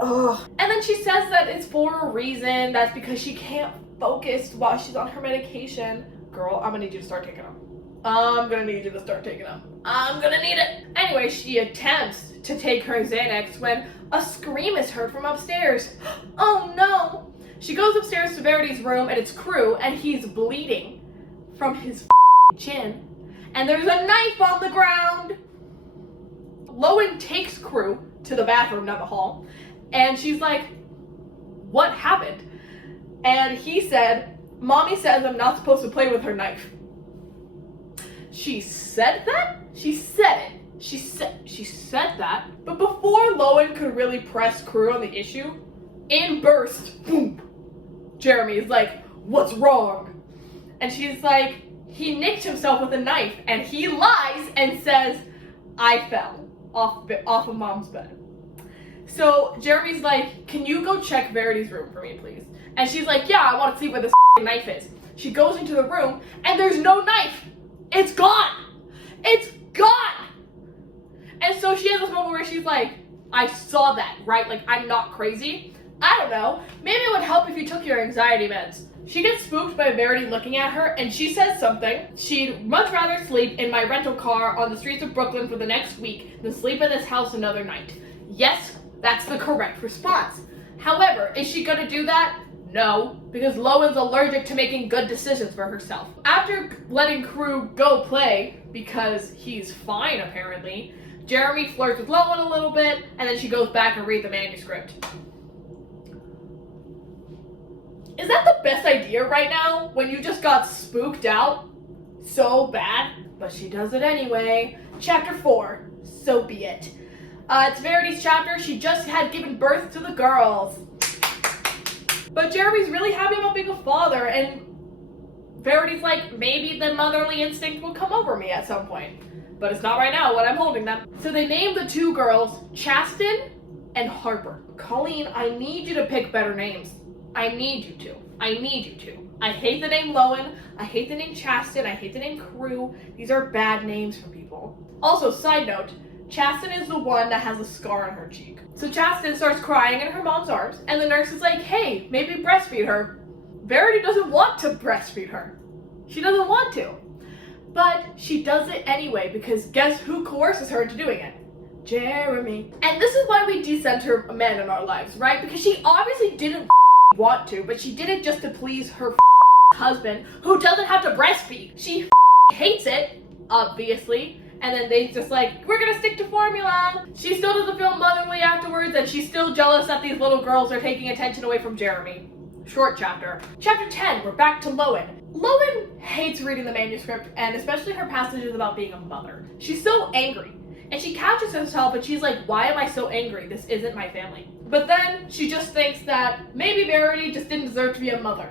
Ugh. And then she says that it's for a reason. That's because she can't focus while she's on her medication. Girl, I'm gonna need you to start taking them. I'm gonna need you to start taking them. I'm gonna need it. Anyway, she attempts to take her Xanax when a scream is heard from upstairs. Oh no! She goes upstairs to Verity's room and it's Crew, and he's bleeding from his chin. And there's a knife on the ground. Lowen takes Crew to the bathroom down the hall, and she's like, what happened? And he said, Mommy says I'm not supposed to play with her knife. She said that? She said it. She said that. But before Lowen could really press Crew on the issue, in burst, boom, Jeremy is like, what's wrong? And she's like, he nicked himself with a knife, and he lies and says, I fell off of Mom's bed. So Jeremy's like, can you go check Verity's room for me, please? And she's like, yeah, I want to see where this knife is. She goes into the room, and there's no knife. It's gone. It's gone. And so she has this moment where she's like, I saw that, right? Like, I'm not crazy. I don't know. Maybe it would help if you took your anxiety meds. She gets spooked by Verity looking at her, and she says something. She'd much rather sleep in my rental car on the streets of Brooklyn for the next week than sleep in this house another night. Yes, that's the correct response. However, is she gonna do that? No, because Lowen's allergic to making good decisions for herself. After letting Crew go play, because he's fine apparently, Jeremy flirts with Lowen a little bit, and then she goes back and reads the manuscript. Is that the best idea right now, when you just got spooked out so bad? But she does it anyway. Chapter 4, so be it. It's Verity's chapter. She just had given birth to the girls. But Jeremy's really happy about being a father, and Verity's like, maybe the motherly instinct will come over me at some point. But it's not right now when I'm holding them. So they named the 2 girls Chasten and Harper. Colleen, I need you to pick better names. I need you to. I need you to. I hate the name Lowen. I hate the name Chasten. I hate the name Crew. These are bad names for people. Also, side note, Chasten is the one that has a scar on her cheek. So Chasten starts crying in her mom's arms, and the nurse is like, hey, maybe breastfeed her. Verity doesn't want to breastfeed her. She doesn't want to. But she does it anyway, because guess who coerces her into doing it? Jeremy. And this is why we decenter men in our lives, right? Because she obviously didn't want to, but she did it just to please her husband, who doesn't have to breastfeed. She hates it, obviously, and then they just like, we're gonna stick to formula. She still doesn't feel motherly afterwards, and she's still jealous that these little girls are taking attention away from Jeremy. Short chapter. Chapter 10, we're back to Lowen. Lowen hates reading the manuscript, and especially her passages about being a mother. She's so angry, and she catches herself and she's like, why am I so angry? This isn't my family. But then she just thinks that maybe Verity just didn't deserve to be a mother.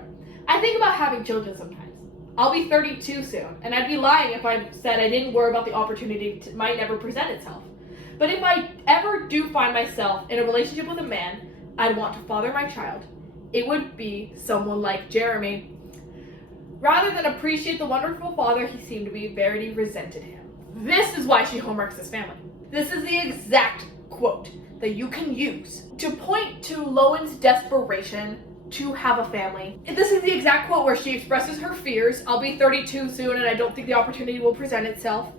I think about having children sometimes. I'll be 32 soon, and I'd be lying if I said I didn't worry about the opportunity that might never present itself. But if I ever do find myself in a relationship with a man I'd want to father my child, it would be someone like Jeremy. Rather than appreciate the wonderful father he seemed to be, Verity resented him. This is why she homeworks his family. This is the exact quote that you can use to point to Lowen's desperation to have a family. This is the exact quote where she expresses her fears. I'll be 32 soon and I don't think the opportunity will present itself.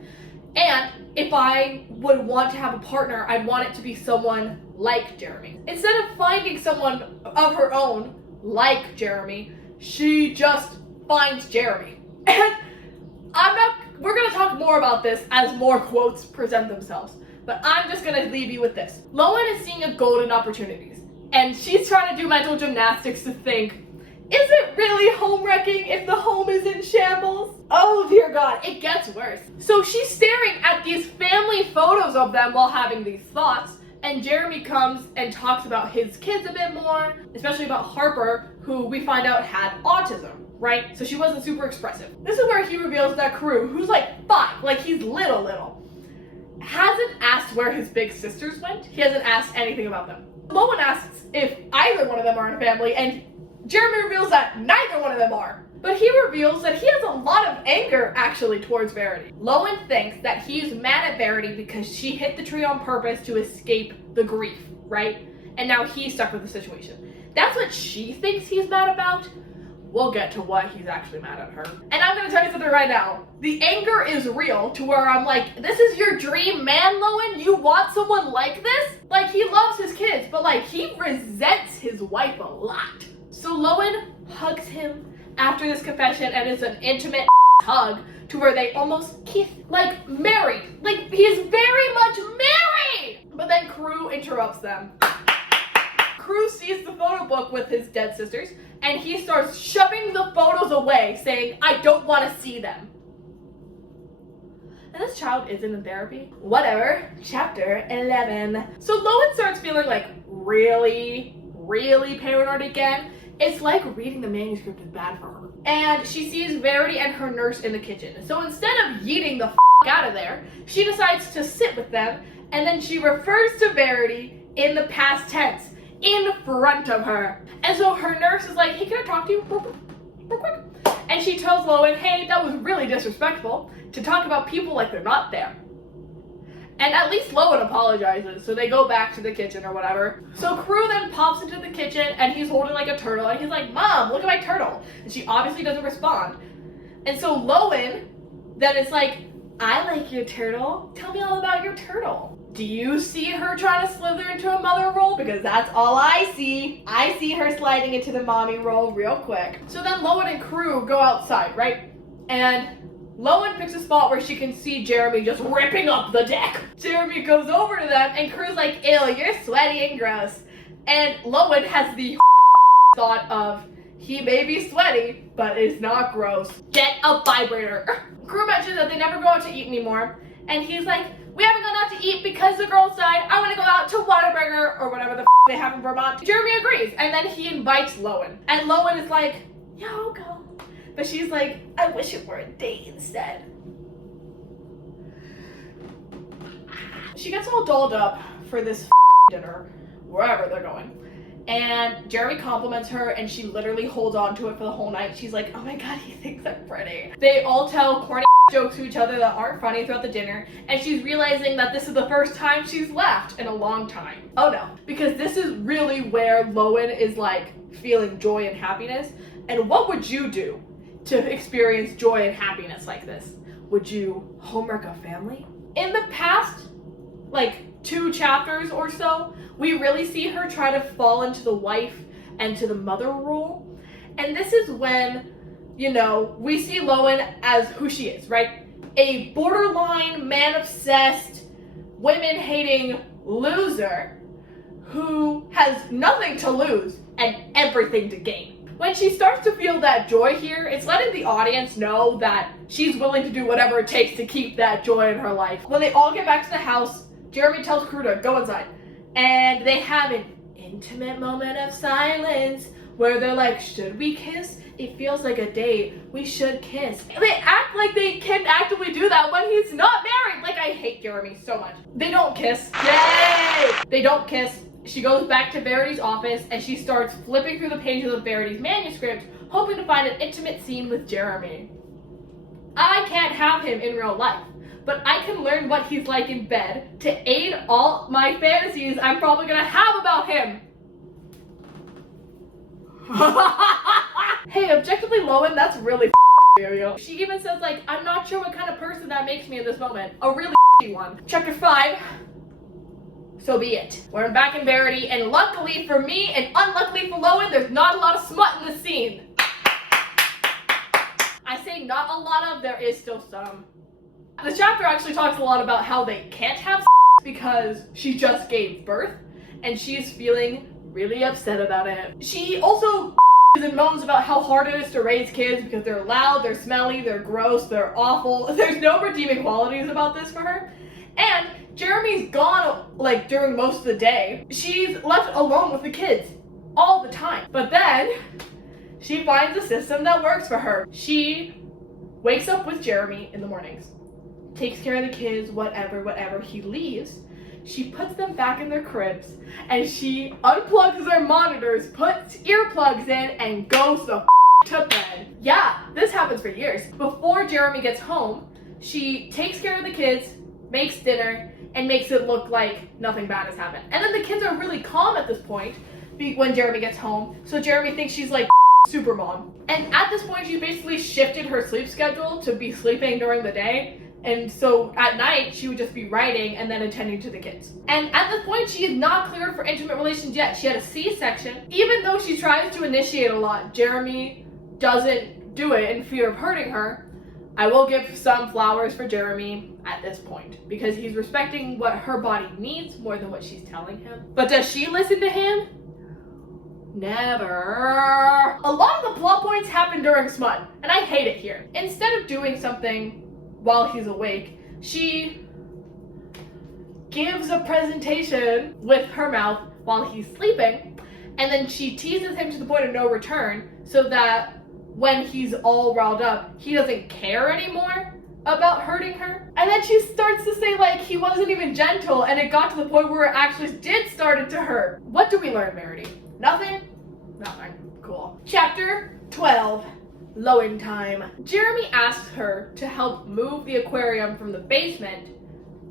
And if I would want to have a partner, I'd want it to be someone like Jeremy. Instead of finding someone of her own like Jeremy, she just finds Jeremy. And we're gonna talk more about this as more quotes present themselves, but I'm just gonna leave you with this. Lowen is seeing a golden opportunities, and she's trying to do mental gymnastics to think, is it really home wrecking if the home is in shambles? Oh dear God, it gets worse. So she's staring at these family photos of them while having these thoughts, and Jeremy comes and talks about his kids a bit more, especially about Harper, who we find out had autism, right? So she wasn't super expressive. This is where he reveals that Carew, who's like 5, like he's little, hasn't asked where his big sisters went. He hasn't asked anything about them. Lowen asks if either one of them are in a family, and Jeremy reveals that neither one of them are. But he reveals that he has a lot of anger actually towards Verity. Lowen thinks that he's mad at Verity because she hit the tree on purpose to escape the grief, right? And now he's stuck with the situation. That's what she thinks he's mad about. We'll get to what he's actually mad at her. And I'm gonna tell you something right now. The anger is real to where I'm like, this is your dream man, Lowen? You want someone like this? Like, he loves his kids, but like, he resents his wife a lot. So Lowen hugs him after this confession, and it's an intimate hug to where they almost kiss, like married. Like, he's very much married! But then Carew interrupts them. Carew sees the photo book with his dead sisters, and he starts shoving the photos away, saying, I don't want to see them. And this child isn't in therapy. Whatever. Chapter 11. So Lowen starts feeling like really paranoid again. It's like reading the manuscript is bad for her. And she sees Verity and her nurse in the kitchen. So instead of yeeting the out of there, she decides to sit with them, and then she refers to Verity in the past tense in front of her. And so her nurse is like, hey, can I talk to you real quick? And she tells Lowen, hey, that was really disrespectful to talk about people like they're not there. And at least Lowen apologizes, so they go back to the kitchen or whatever. So Carew then pops into the kitchen, and he's holding like a turtle, and he's like, Mom, look at my turtle. And she obviously doesn't respond. And so Lowen then is like, I like your turtle. Tell me all about your turtle. Do you see her trying to slither into a mother role? Because that's all I see. I see her sliding into the mommy role real quick. So then Lowen and Carew go outside, right? And Lowen picks a spot where she can see Jeremy just ripping up the deck. Jeremy goes over to them, and Crew's like, ew, you're sweaty and gross. And Lowen has the thought of, he may be sweaty, but it's not gross. Get a vibrator. Carew mentions that they never go out to eat anymore, and he's like, we haven't gone out to eat because the girls died. I want to go out to Whataburger or whatever the they have in Vermont. Jeremy agrees, and then he invites Lowen. And Lowen is like, yeah, I'll go. But she's like, I wish it were a date instead. She gets all dolled up for this dinner, wherever they're going. And Jeremy compliments her, and she literally holds on to it for the whole night. She's like, oh my God, he thinks I'm pretty. They all tell corny jokes to each other that aren't funny throughout the dinner, and she's realizing that this is the first time she's laughed in a long time. Oh no, because this is really where Lowen is like feeling joy and happiness. And what would you do to experience joy and happiness like this? Would you homework a family? In the past, like 2 chapters or so, we really see her try to fall into the wife and to the mother role. And this is when, you know, we see Lowen as who she is, right? A borderline, man-obsessed, women-hating loser who has nothing to lose and everything to gain. When she starts to feel that joy here, it's letting the audience know that she's willing to do whatever it takes to keep that joy in her life. When they all get back to the house, Jeremy tells Carew to go inside. And they have an intimate moment of silence where they're like, should we kiss? It feels like a date. We should kiss. They act like they can actively do that when he's not married. Like, I hate Jeremy so much. They don't kiss. Yay! They don't kiss. She goes back to Verity's office, and she starts flipping through the pages of Verity's manuscript, hoping to find an intimate scene with Jeremy. I can't have him in real life, but I can learn what he's like in bed to aid all my fantasies I'm probably gonna have about him. Hey, objectively Lowen, that's really material. She even says, like, I'm not sure what kind of person that makes me in this moment. A really one. Chapter 5. So be it. We're back in Verity, and luckily for me, and unluckily for Lowen, there's not a lot of smut in this scene. I say not a lot of, there is still some. The chapter actually talks a lot about how they can't have because she just gave birth, and she's feeling really upset about it. She also and moans about how hard it is to raise kids because they're loud, they're smelly, they're gross, they're awful. There's no redeeming qualities about this for her. And Jeremy's gone, like, during most of the day. She's left alone with the kids all the time. But then she finds a system that works for her. She wakes up with Jeremy in the mornings, takes care of the kids, whatever. He leaves. She puts them back in their cribs, and she unplugs their monitors, puts earplugs in, and goes to bed. Yeah, this happens for years. Before Jeremy gets home, she takes care of the kids, makes dinner, and makes it look like nothing bad has happened. And then the kids are really calm at this point when Jeremy gets home, so Jeremy thinks she's like super mom. And at this point, she basically shifted her sleep schedule to be sleeping during the day. And so at night, she would just be writing and then attending to the kids. And at this point, she is not cleared for intimate relations yet. She had a C-section. Even though she tries to initiate a lot, Jeremy doesn't do it in fear of hurting her. I will give some flowers for Jeremy at this point because he's respecting what her body needs more than what she's telling him. But does she listen to him? Never. A lot of the plot points happen during smut, and I hate it here. Instead of doing something while he's awake, she gives a presentation with her mouth while he's sleeping, and then she teases him to the point of no return so that when he's all riled up, he doesn't care anymore about hurting her. And then she starts to say, like, he wasn't even gentle, and it got to the point where it actually did start it to hurt. What do we learn, Verity? Nothing? Nothing. Cool. Chapter 12. Lowen time. Jeremy asks her to help move the aquarium from the basement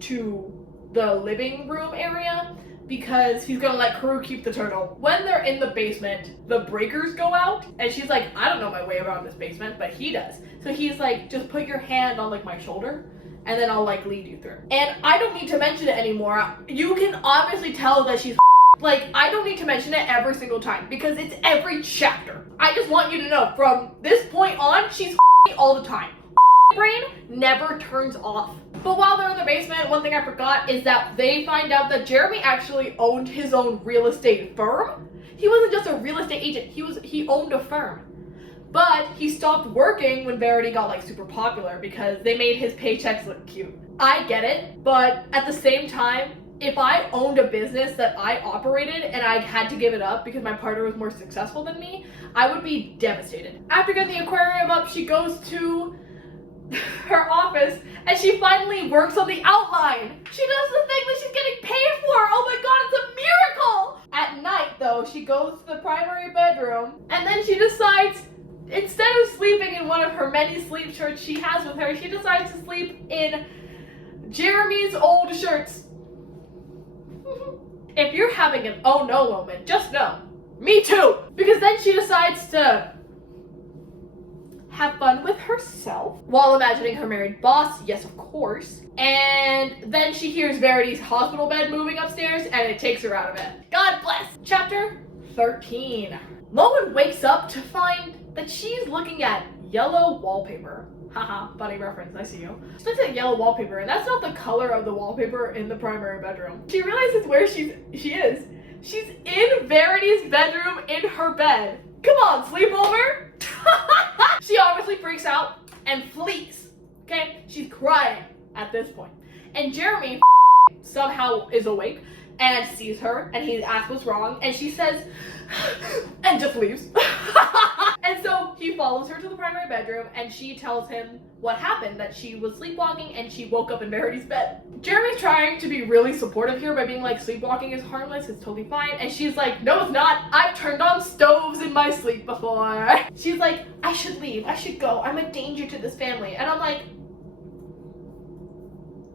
to the living room area because he's gonna let Karoo keep the turtle. When they're in the basement, the breakers go out, and she's like, I don't know my way around this basement, but he does. So he's like, just put your hand on, like, my shoulder, and then I'll, like, lead you through. And I don't need to mention it anymore. You can obviously tell that she's like, I don't need to mention it every single time because it's every chapter. I just want you to know from this point on, she's all the time. Brain never turns off. But while they're in the basement, one thing I forgot is that they find out that Jeremy actually owned his own real estate firm. He wasn't just a real estate agent, he owned a firm. But he stopped working when Verity got, like, super popular because they made his paychecks look cute. I get it, but at the same time, if I owned a business that I operated and I had to give it up because my partner was more successful than me, I would be devastated. After getting the aquarium up, she goes to her office and she finally works on the outline. She does the thing that she's getting paid for. Oh my god, it's a miracle! At night, though, she goes to the primary bedroom and then she decides, instead of sleeping in one of her many sleep shirts she has with her, she decides to sleep in Jeremy's old shirts. If you're having an oh no moment, just know, me too! Because then she decides to have fun with herself while imagining her married boss, yes of course, and then she hears Verity's hospital bed moving upstairs and it takes her out of it. God bless! Chapter 13. Lowen wakes up to find that she's looking at yellow wallpaper. Haha, funny reference, I see you. She looks at yellow wallpaper, and that's not the color of the wallpaper in the primary bedroom. She realizes where she is. She's in Verity's bedroom in her bed. Come on, sleepover! She obviously freaks out and flees, okay? She's crying at this point. And Jeremy somehow is awake and sees her, and he asks what's wrong, and she says, and just leaves. And so he follows her to the primary bedroom and she tells him what happened, that she was sleepwalking and she woke up in Verity's bed. Jeremy's trying to be really supportive here by being like, sleepwalking is harmless, it's totally fine. And she's like, no it's not, I've turned on stoves in my sleep before. She's like, I should leave, I should go, I'm a danger to this family. And I'm like,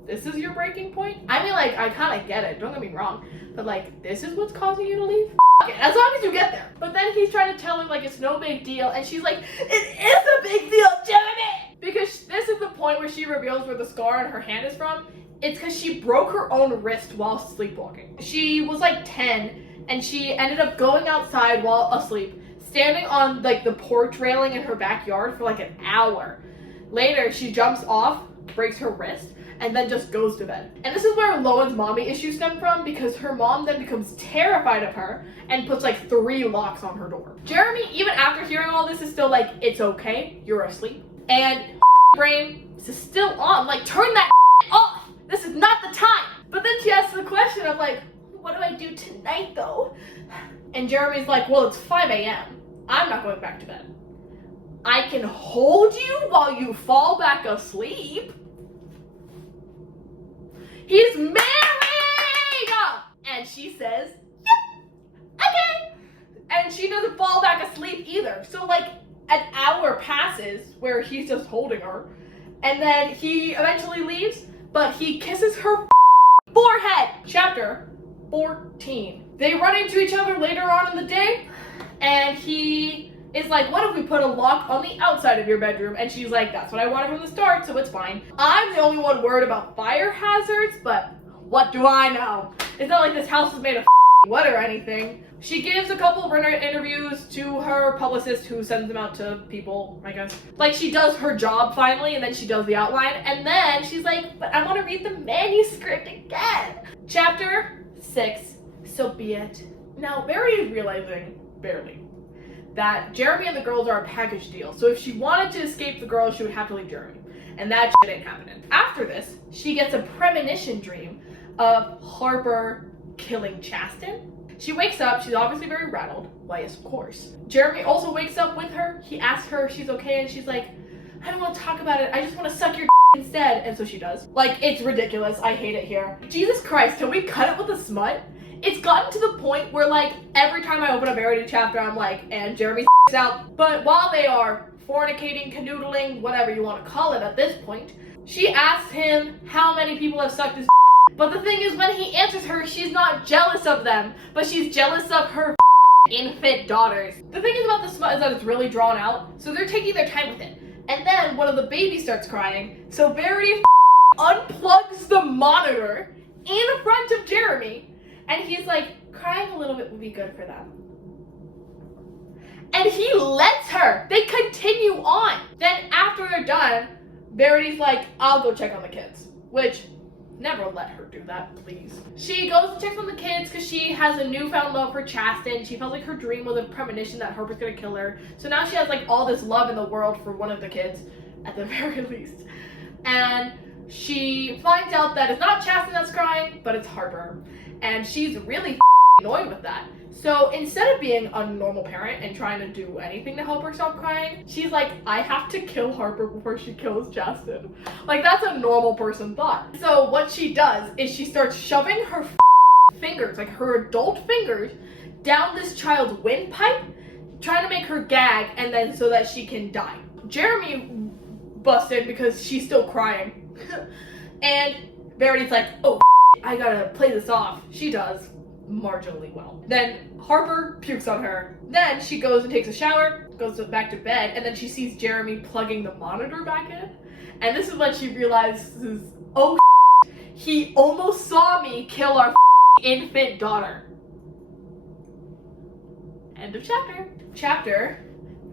this is your breaking point? I mean, like, I kind of get it, don't get me wrong, but like, this is what's causing you to leave? It, as long as you get there. But then he's trying to tell her like it's no big deal, and she's like, it is a big deal, Jeremy! Because this is the point where she reveals where the scar on her hand is from. It's because she broke her own wrist while sleepwalking. She was like 10, and she ended up going outside while asleep, standing on like the porch railing in her backyard for like an hour. Later, she jumps off, breaks her wrist, and then just goes to bed. And this is where Lowen's mommy issues stem from, because her mom then becomes terrified of her and puts like 3 locks on her door. Jeremy, even after hearing all this, is still like, it's okay, you're asleep. And brain is still on, like, turn that off, this is not the time. But then she asks the question of like, what do I do tonight though? And Jeremy's like, well, it's 5 a.m. I'm not going back to bed. I can hold you while you fall back asleep. He's married! And she says, yep, okay. And she doesn't fall back asleep either. So like an hour passes where he's just holding her. And then he eventually leaves, but he kisses her forehead. Chapter 14. They run into each other later on in the day, and he is like, what if we put a lock on the outside of your bedroom? And she's like, that's what I wanted from the start, so it's fine. I'm the only one worried about fire hazards, but what do I know? It's not like this house is made of wood or anything. She gives a couple of interviews to her publicist, who sends them out to people, I guess. Like, she does her job finally, and then she does the outline, and then she's like, but I want to read the manuscript again. Chapter 6, so be it. Now, Verity is realizing, barely, that Jeremy and the girls are a package deal. So if she wanted to escape the girls, she would have to leave Jeremy. And that shit ain't happening. After this, she gets a premonition dream of Harper killing Chasten. She wakes up, she's obviously very rattled. Why, yes, of course. Jeremy also wakes up with her. He asks her if she's okay, and she's like, I don't want to talk about it, I just want to suck your instead. And so she does. Like, it's ridiculous, I hate it here. Jesus Christ, can we cut it with the smut? It's gotten to the point where, like, every time I open a Verity chapter, I'm like, and Jeremy out. But while they are fornicating, canoodling, whatever you want to call it at this point, she asks him how many people have sucked his. But the thing is, when he answers her, she's not jealous of them, but she's jealous of her infant daughters. The thing is about the smut is that it's really drawn out, so they're taking their time with it. And then one of the babies starts crying, so Verity unplugs the monitor in front of Jeremy. And he's like, crying a little bit would be good for them. And he lets her. They continue on. Then after they're done, Verity's like, I'll go check on the kids. Which, never let her do that, please. She goes and checks on the kids because she has a newfound love for Chasten. She felt like her dream was a premonition that Harper's gonna kill her. So now she has like all this love in the world for one of the kids, at the very least. And she finds out that it's not Chasten that's crying, but it's Harper. And she's really annoyed with that. So instead of being a normal parent and trying to do anything to help her stop crying, she's like, I have to kill Harper before she kills Chasten. Like, that's a normal person thought. So what she does is she starts shoving her fingers, like her adult fingers, down this child's windpipe, trying to make her gag, and then so that she can die. Jeremy busted because she's still crying. And Verity's like, oh, I gotta play this off. She does marginally well. Then Harper pukes on her. Then she goes and takes a shower, goes back to bed, and then she sees Jeremy plugging the monitor back in. And this is when she realizes, oh, he almost saw me kill our infant daughter. End of chapter. Chapter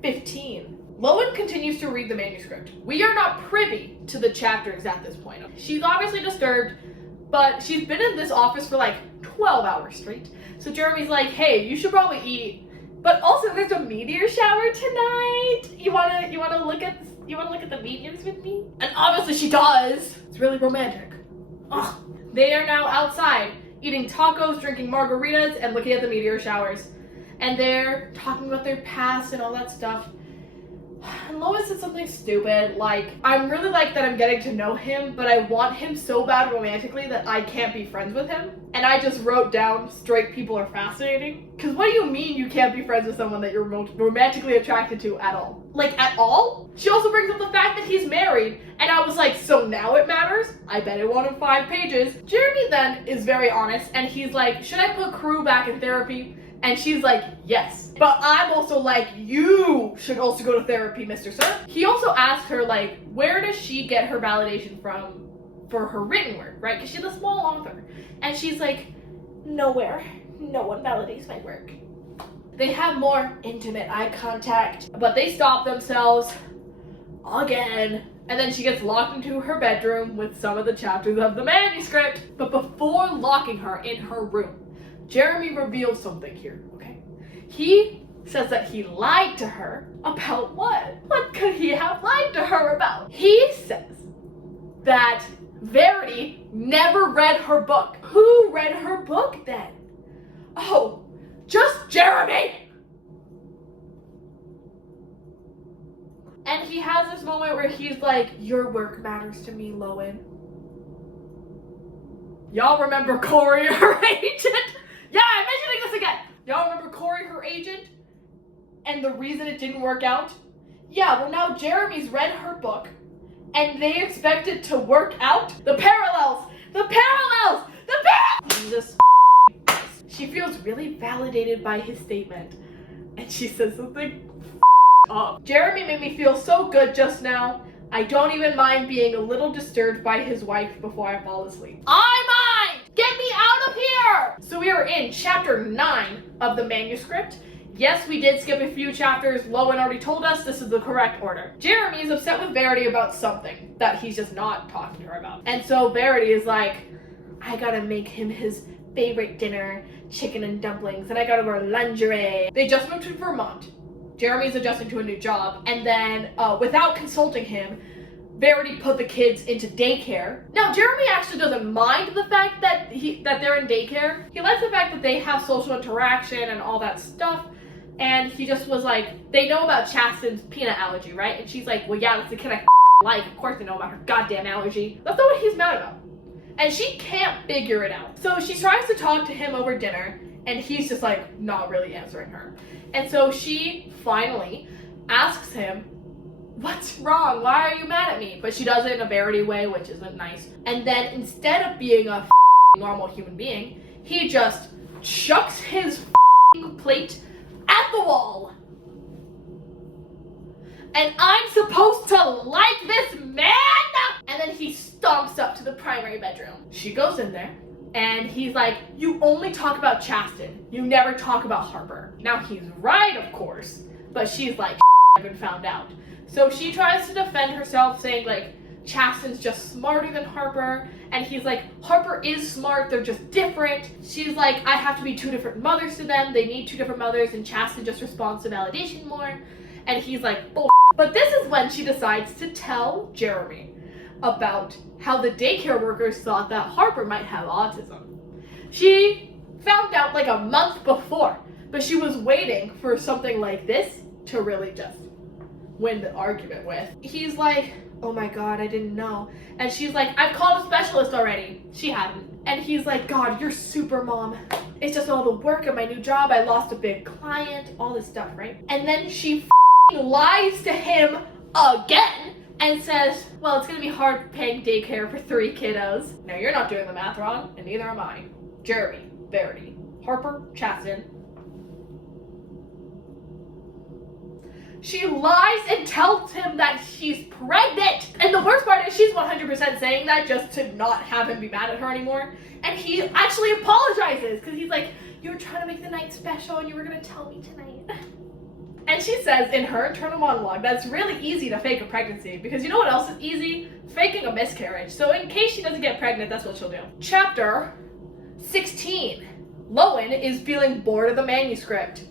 15. Lowen continues to read the manuscript. We are not privy to the chapters at this point. She's obviously disturbed, but she's been in this office for like 12 hours straight. So Jeremy's like, hey, you should probably eat. But also there's a meteor shower tonight. You wanna look at the meteors with me? And obviously she does. It's really romantic. Ugh. They are now outside eating tacos, drinking margaritas, and looking at the meteor showers. And they're talking about their past and all that stuff. And Lois said something stupid, like, I'm really like that I'm getting to know him, but I want him so bad romantically that I can't be friends with him. And I just wrote down, straight people are fascinating. Because what do you mean you can't be friends with someone that you're romantically attracted to at all? Like, at all? She also brings up the fact that he's married, and I was like, so now it matters? I bet it won him 5 pages. Jeremy then is very honest, and he's like, should I put Crew back in therapy? And she's like, yes. But I'm also like, you should also go to therapy, Mr. Sir. He also asked her, like, where does she get her validation from for her written work, right? Because she's a small author. And she's like, nowhere. No one validates my work. They have more intimate eye contact, but they stop themselves again. And then she gets locked into her bedroom with some of the chapters of the manuscript. But before locking her in her room, Jeremy reveals something here, okay? He says that he lied to her about what? What could he have lied to her about? He says that Verity never read her book. Who read her book then? Oh, just Jeremy! And he has this moment where he's like, your work matters to me, Lowen. Y'all remember Corey, her agent? Yeah, I'm mentioning this again. Y'all remember Corey, her agent? And the reason it didn't work out? Yeah, well now Jeremy's read her book and they expect it to work out. The parallels! The parallels! The parallels! Jesus. She feels really validated by his statement. And she says something up. Jeremy made me feel so good just now. I don't even mind being a little disturbed by his wife before I fall asleep. I mind! Get me out of here! So we are in chapter 9 of the manuscript. Yes, we did skip a few chapters. Lowen already told us this is the correct order. Jeremy is upset with Verity about something that he's just not talking to her about. And so Verity is like, I gotta make him his favorite dinner, chicken and dumplings, and I gotta wear lingerie. They just moved to Vermont. Jeremy's adjusting to a new job, and then without consulting him, Verity put the kids into daycare. Now, Jeremy actually doesn't mind the fact that they're in daycare. He likes the fact that they have social interaction and all that stuff, and he just was like, they know about Chasten's peanut allergy, right? And she's like, well, yeah, that's the kid I like. Of course they know about her goddamn allergy. That's not what he's mad about. And she can't figure it out. So she tries to talk to him over dinner, and he's just like not really answering her. And so she finally asks him, what's wrong? Why are you mad at me? But she does it in a Verity way, which isn't nice. And then instead of being a normal human being, he just chucks his plate at the wall. And I'm supposed to like this man? And then he stomps up to the primary bedroom. She goes in there. And he's like, you only talk about Chasten. You never talk about Harper. Now he's right, of course, but she's like, I've been found out. So she tries to defend herself, saying like, Chasten's just smarter than Harper. And he's like, Harper is smart, they're just different. She's like, I have to be 2 different mothers to them. They need 2 different mothers, and Chasten just responds to validation more. And he's like, bull. But this is when she decides to tell Jeremy about how the daycare workers thought that Harper might have autism. She found out like a month before, but she was waiting for something like this to really just win the argument with. He's like, oh my god, I didn't know. And she's like, I've called a specialist already. She hadn't. And he's like, God, you're super mom. It's just all the work at my new job. I lost a big client, all this stuff, right? And then she lies to him again and says, well, it's gonna be hard paying daycare for 3 kiddos. No, you're not doing the math wrong, and neither am I. Jeremy, Verity, Harper, Chasten. She lies and tells him that she's pregnant. And the worst part is she's 100% saying that just to not have him be mad at her anymore. And he actually apologizes, because he's like, you were trying to make the night special and you were gonna tell me tonight. And she says in her internal monologue that it's really easy to fake a pregnancy, because you know what else is easy? Faking a miscarriage. So in case she doesn't get pregnant, that's what she'll do. Chapter 16. Lowen is feeling bored of the manuscript.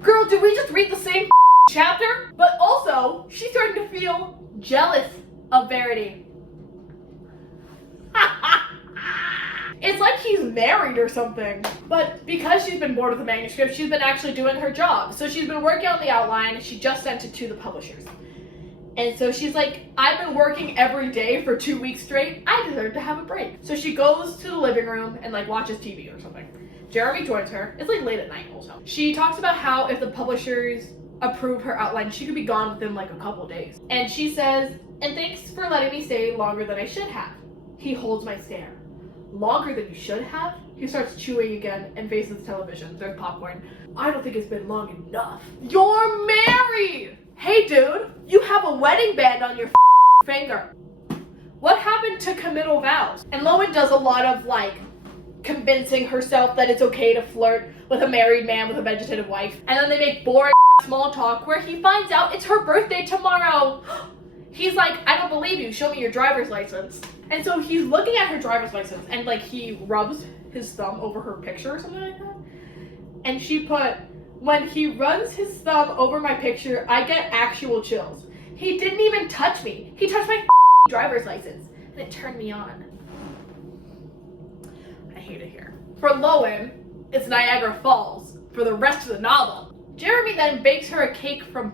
Girl, did we just read the same chapter? But also, she's starting to feel jealous of Verity. It's like he he's married or something. But because she's been bored with the manuscript, she's been actually doing her job. So she's been working on the outline, and she just sent it to the publishers. And so she's like, I've been working every day for 2 weeks straight. I deserve to have a break. So she goes to the living room and like watches TV or something. Jeremy joins her. It's like late at night also. She talks about how if the publishers approve her outline, she could be gone within like a couple days. And she says, and thanks for letting me stay longer than I should have. He holds my stare. Longer than you should have? He starts chewing again and faces the television. There's popcorn. I don't think it's been long enough. You're married! Hey dude, you have a wedding band on your finger. What happened to committal vows? And Lowen does a lot of like convincing herself that it's okay to flirt with a married man with a vegetative wife. And then they make boring small talk where he finds out it's her birthday tomorrow. He's like, I don't believe you, show me your driver's license. And so he's looking at her driver's license and like he rubs his thumb over her picture or something like that. And she put, when he runs his thumb over my picture, I get actual chills. He didn't even touch me. He touched my driver's license and it turned me on. I hate it here. For Lowen, it's Niagara Falls for the rest of the novel. Jeremy then bakes her a cake from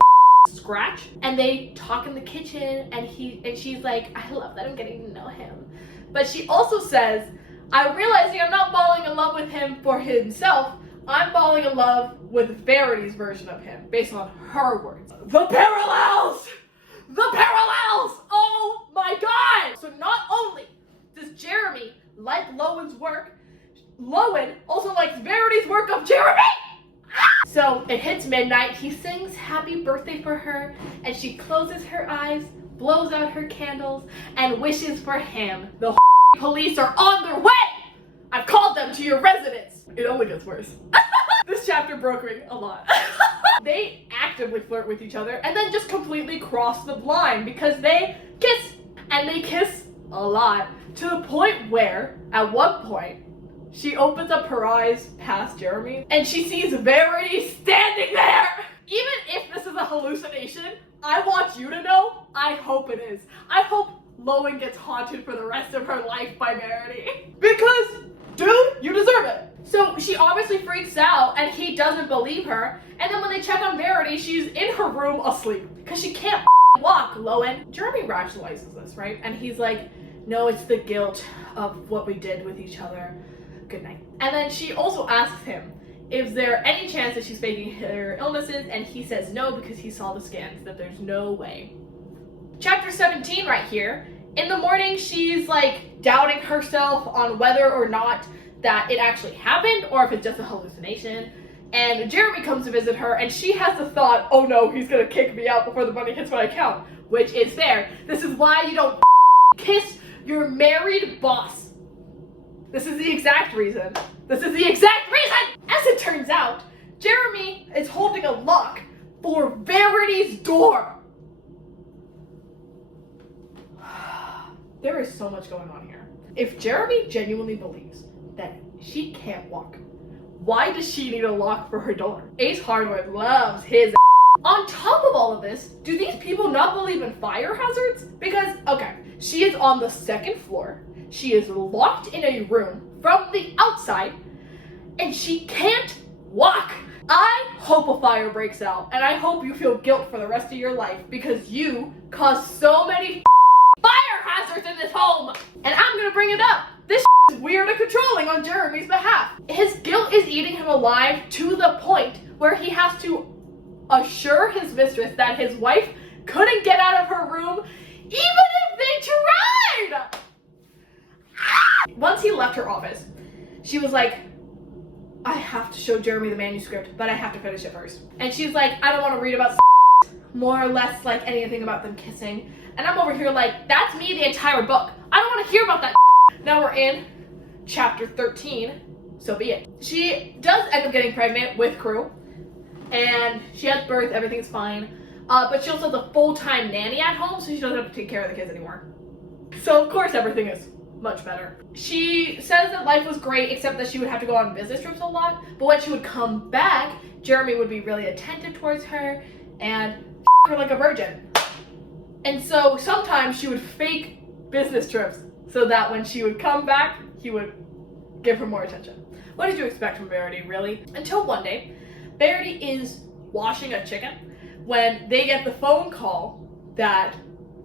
scratch and they talk in the kitchen and she's like, I love that I'm getting to know him. But she also says, I'm realizing I'm not falling in love with him for himself. I'm falling in love with Verity's version of him, based on her words. The parallels! The parallels! Oh my god! So not only does Jeremy like Lowen's work, Lowen also likes Verity's work of Jeremy! So it hits midnight, he sings happy birthday for her, and she closes her eyes, blows out her candles, and wishes for him. The police are on their way! I've called them to your residence. It only gets worse. This chapter broke me a lot. They actively flirt with each other and then just completely cross the line because they kiss. And they kiss a lot to the point where, at one point, she opens up her eyes past Jeremy and she sees Verity standing there. Even if this is a hallucination, I want you to know, I hope it is. I hope Lowen gets haunted for the rest of her life by Verity. Because, dude, you deserve it. So she obviously freaks out and he doesn't believe her. And then when they check on Verity, she's in her room asleep because she can't walk, Lowen. Jeremy rationalizes this, right? And he's like, no, it's the guilt of what we did with each other. Good night. And then she also asks him, is there any chance that she's faking her illnesses? And he says no because he saw the scans, that there's no way. Chapter 17 right here. In the morning, she's like doubting herself on whether or not that it actually happened or if it's just a hallucination. And Jeremy comes to visit her and she has the thought, oh no, he's gonna kick me out before the money hits my account, which is fair. This is why you don't kiss your married boss. This is the exact reason. This is the exact reason! As it turns out, Jeremy is holding a lock for Verity's door. There is so much going on here. If Jeremy genuinely believes that she can't walk, why does she need a lock for her door? Ace Hardwood loves his On top of all of this, do these people not believe in fire hazards? Because, okay, she is on the second floor, she is locked in a room from the outside, and she can't walk. I hope a fire breaks out, and I hope you feel guilt for the rest of your life because you caused so many fire hazards in this home. And I'm gonna bring it up. This is weird and controlling on Jeremy's behalf. His guilt is eating him alive to the point where he has to assure his mistress that his wife couldn't get out of her room even if they tried. Once he left her office, she was like, I have to show Jeremy the manuscript, but I have to finish it first. And she's like, I don't want to read about more or less like anything about them kissing. And I'm over here like, that's me the entire book. I don't want to hear about that. Now we're in chapter 13, so be it. She does end up getting pregnant with Crew, and she has birth, everything's fine. But she also has a full-time nanny at home, so she doesn't have to take care of the kids anymore. So of course everything is much better. She says that life was great, except that she would have to go on business trips a lot, but when she would come back, Jeremy would be really attentive towards her and her like a virgin. And so sometimes she would fake business trips so that when she would come back, he would give her more attention. What did you expect from Verity, really? Until one day, Verity is washing a chicken when they get the phone call that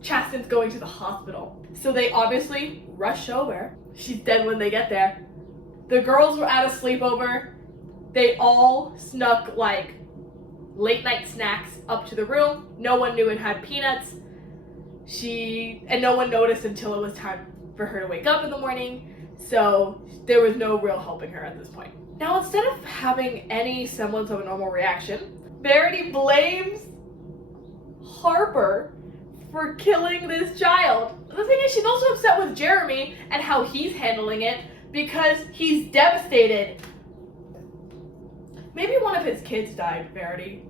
Chasten's going to the hospital. So they obviously rush over. She's dead when they get there. The girls were at a sleepover. They all snuck like late night snacks up to the room. No one knew it had peanuts. And no one noticed until it was time for her to wake up in the morning. So there was no real helping her at this point. Now, instead of having any semblance of a normal reaction, Verity blames Harper for killing this child. The thing is, she's also upset with Jeremy and how he's handling it because he's devastated. Maybe one of his kids died, Verity.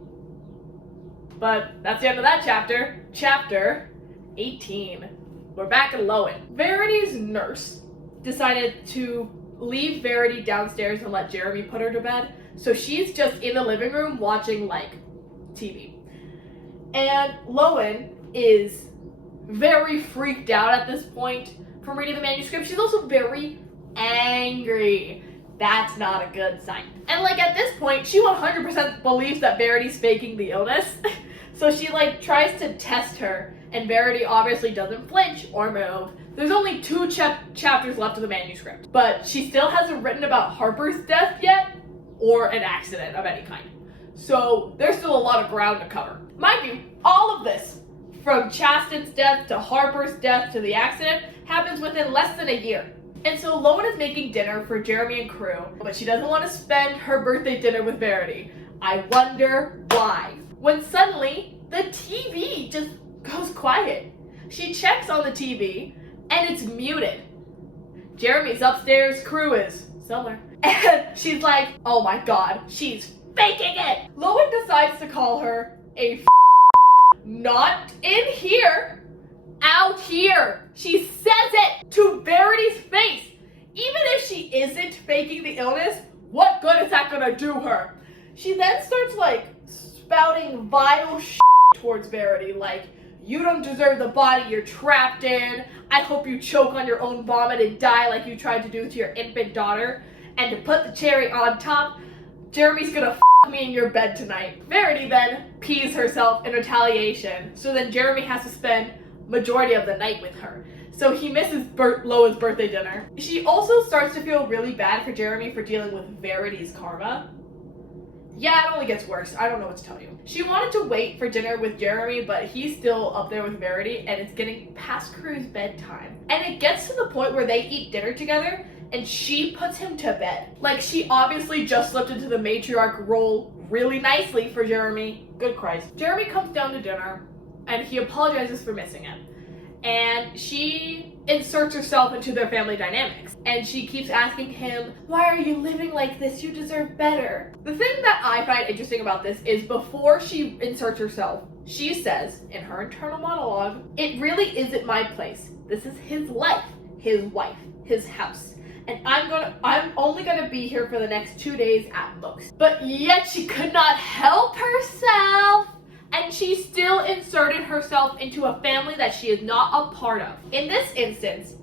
But that's the end of that chapter. Chapter 18. We're back in Lowen. Verity's nurse decided to leave Verity downstairs and let Jeremy put her to bed. So she's just in the living room watching like TV. And Lowen is very freaked out at this point from reading the manuscript. She's also very angry. That's not a good sign. And like at this point, she 100% believes that Verity's faking the illness. So she like tries to test her, and Verity obviously doesn't flinch or move. There's only 2 chapters left of the manuscript, but she still hasn't written about Harper's death yet or an accident of any kind. So there's still a lot of ground to cover. Mind you, all of this, from Chasten's death to Harper's death to the accident, happens within less than a year. And so Lowen is making dinner for Jeremy and crew, but she doesn't want to spend her birthday dinner with Verity. I wonder why. When suddenly, the TV just goes quiet. She checks on the TV, and it's muted. Jeremy's upstairs, crew is somewhere. And she's like, oh my god, she's faking it! Lowen decides to call her a not in here, out here. She says it to Verity's face. Even if she isn't faking the illness, what good is that gonna do her? She then starts like spouting vile towards Verity, like, you don't deserve the body you're trapped in. I hope you choke on your own vomit and die like you tried to do to your infant daughter. And to put the cherry on top, Jeremy's gonna me in your bed tonight. Verity then pees herself in retaliation, so then Jeremy has to spend majority of the night with her. So he misses Lowen's birthday dinner. She also starts to feel really bad for Jeremy for dealing with Verity's karma. Yeah, it only gets worse. I don't know what to tell you. She wanted to wait for dinner with Jeremy, but he's still up there with Verity, and it's getting past Crew's bedtime. And it gets to the point where they eat dinner together, and she puts him to bed. Like, she obviously just slipped into the matriarch role really nicely for Jeremy. Good Christ. Jeremy comes down to dinner, and he apologizes for missing it. And she inserts herself into their family dynamics. And she keeps asking him, why are you living like this? You deserve better. The thing that I find interesting about this is before she inserts herself, she says in her internal monologue, it really isn't my place. This is his life, his wife, his house. And I'm only gonna be here for the next 2 days at most. But yet she could not help herself, and she still inserted herself into a family that she is not a part of. In this instance,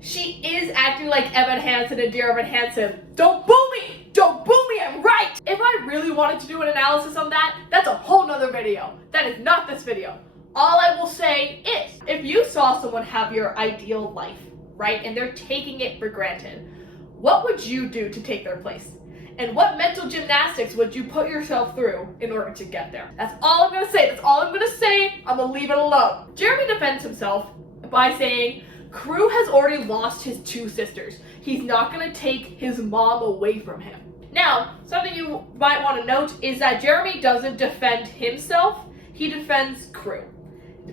she is acting like Evan Hansen and Dear Evan Hansen. Don't boo me! Don't boo me, I'm right! If I really wanted to do an analysis on that, that's a whole nother video. That is not this video. All I will say is, if you saw someone have your ideal life, right, and they're taking it for granted, what would you do to take their place? And what mental gymnastics would you put yourself through in order to get there? That's all I'm gonna say. That's all I'm gonna say. I'm gonna leave it alone. Jeremy defends himself by saying, Crew has already lost his 2 sisters. He's not gonna take his mom away from him. Now, something you might want to note is that Jeremy doesn't defend himself. He defends Crew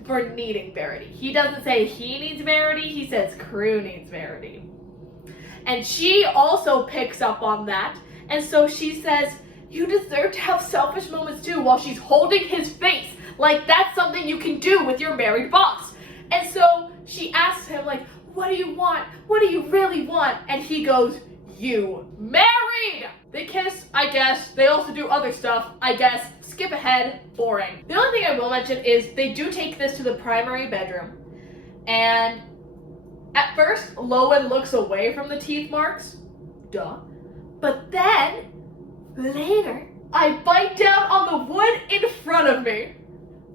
for needing Verity. He doesn't say he needs Verity, he says Crew needs Verity. And she also picks up on that, and so she says, you deserve to have selfish moments too, while she's holding his face, like that's something you can do with your married boss. And so she asks him, like, what do you want? What do you really want? And he goes, you married! They kiss, I guess. They also do other stuff, I guess. Skip ahead, boring. The only thing I will mention is they do take this to the primary bedroom, and at first Lowen looks away from the teeth marks, duh. But then, later, I bite down on the wood in front of me.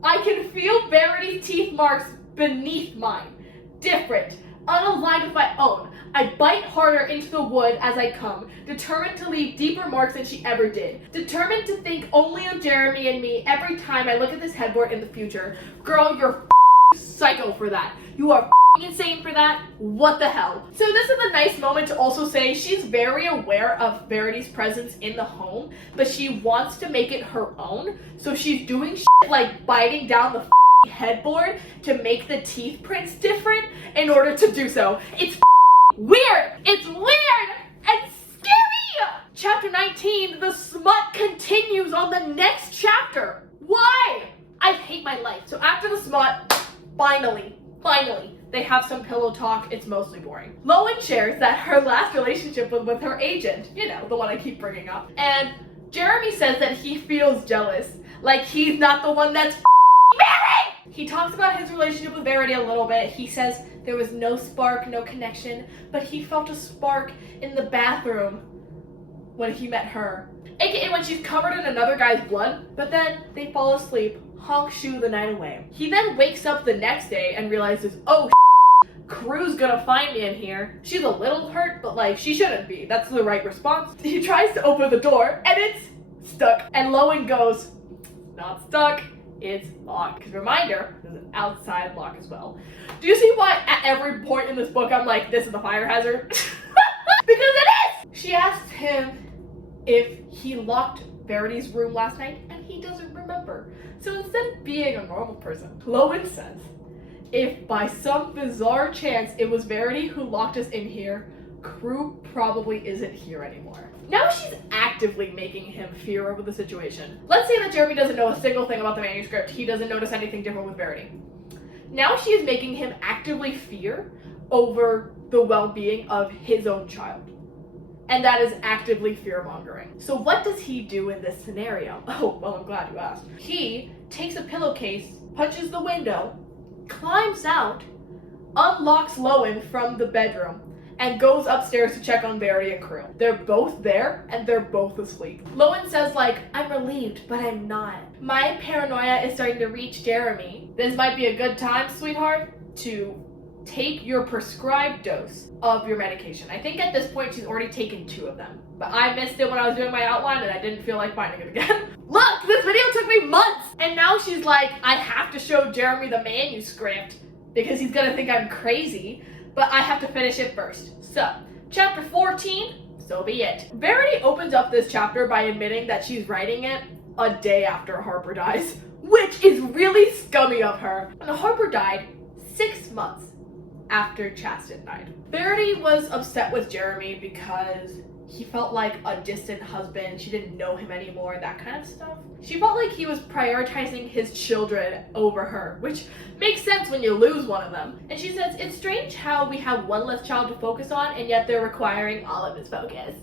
I can feel Verity's teeth marks beneath mine. Different, unaligned with my own. I bite harder into the wood as I come, determined to leave deeper marks than she ever did. Determined to think only of Jeremy and me every time I look at this headboard in the future. Girl, you're psycho for that. You are insane for that. What the hell? So this is a nice moment to also say she's very aware of Verity's presence in the home, but she wants to make it her own. So she's doing shit like biting down the headboard to make the teeth prints different in order to do so. It's weird. It's weird and scary. Chapter 19, the smut continues on the next chapter. Why? I hate my life. So after the smut, finally, they have some pillow talk. It's mostly boring. Lowen shares that her last relationship was with her agent, you know, the one I keep bringing up. And Jeremy says that he feels jealous, like he's not the one that's married! He talks about his relationship with Verity a little bit. He says there was no spark, no connection, but he felt a spark in the bathroom when he met her. AKA when she's covered in another guy's blood, but then they fall asleep, honk shoe the night away. He then wakes up the next day and realizes, oh, Crew's gonna find me in here. She's a little hurt, but like, she shouldn't be. That's the right response. He tries to open the door, and it's stuck. And Lowen goes, not stuck, it's locked. Because reminder, there's an outside lock as well. Do you see why at every point in this book I'm like, this is a fire hazard? Because it is! She asks him if he locked Verity's room last night, and he doesn't remember. So instead of being a normal person, Lowen says, if by some bizarre chance it was Verity who locked us in here, Crew probably isn't here anymore. Now she's actively making him fear over the situation. Let's say that Jeremy doesn't know a single thing about the manuscript. He doesn't notice anything different with Verity. Now she is making him actively fear over the well-being of his own child. And that is actively fear-mongering. So what does he do in this scenario? Oh, well, I'm glad you asked. He takes a pillowcase, punches the window, climbs out, unlocks Lowen from the bedroom, and goes upstairs to check on Verity and Crew. They're both there, and they're both asleep. Lowen says, like, I'm relieved, but I'm not. My paranoia is starting to reach Jeremy. This might be a good time, sweetheart, to take your prescribed dose of your medication. I think at this point she's already taken 2 of them, but I missed it when I was doing my outline and I didn't feel like finding it again. Look, this video took me months! And now she's like, I have to show Jeremy the manuscript because he's gonna think I'm crazy, but I have to finish it first. So, chapter 14, so be it. Verity opens up this chapter by admitting that she's writing it a day after Harper dies, which is really scummy of her. And Harper died 6 months after Chaston died. Verity was upset with Jeremy because he felt like a distant husband. She didn't know him anymore, that kind of stuff. She felt like he was prioritizing his children over her, which makes sense when you lose one of them. And she says, it's strange how we have one less child to focus on and yet they're requiring all of his focus.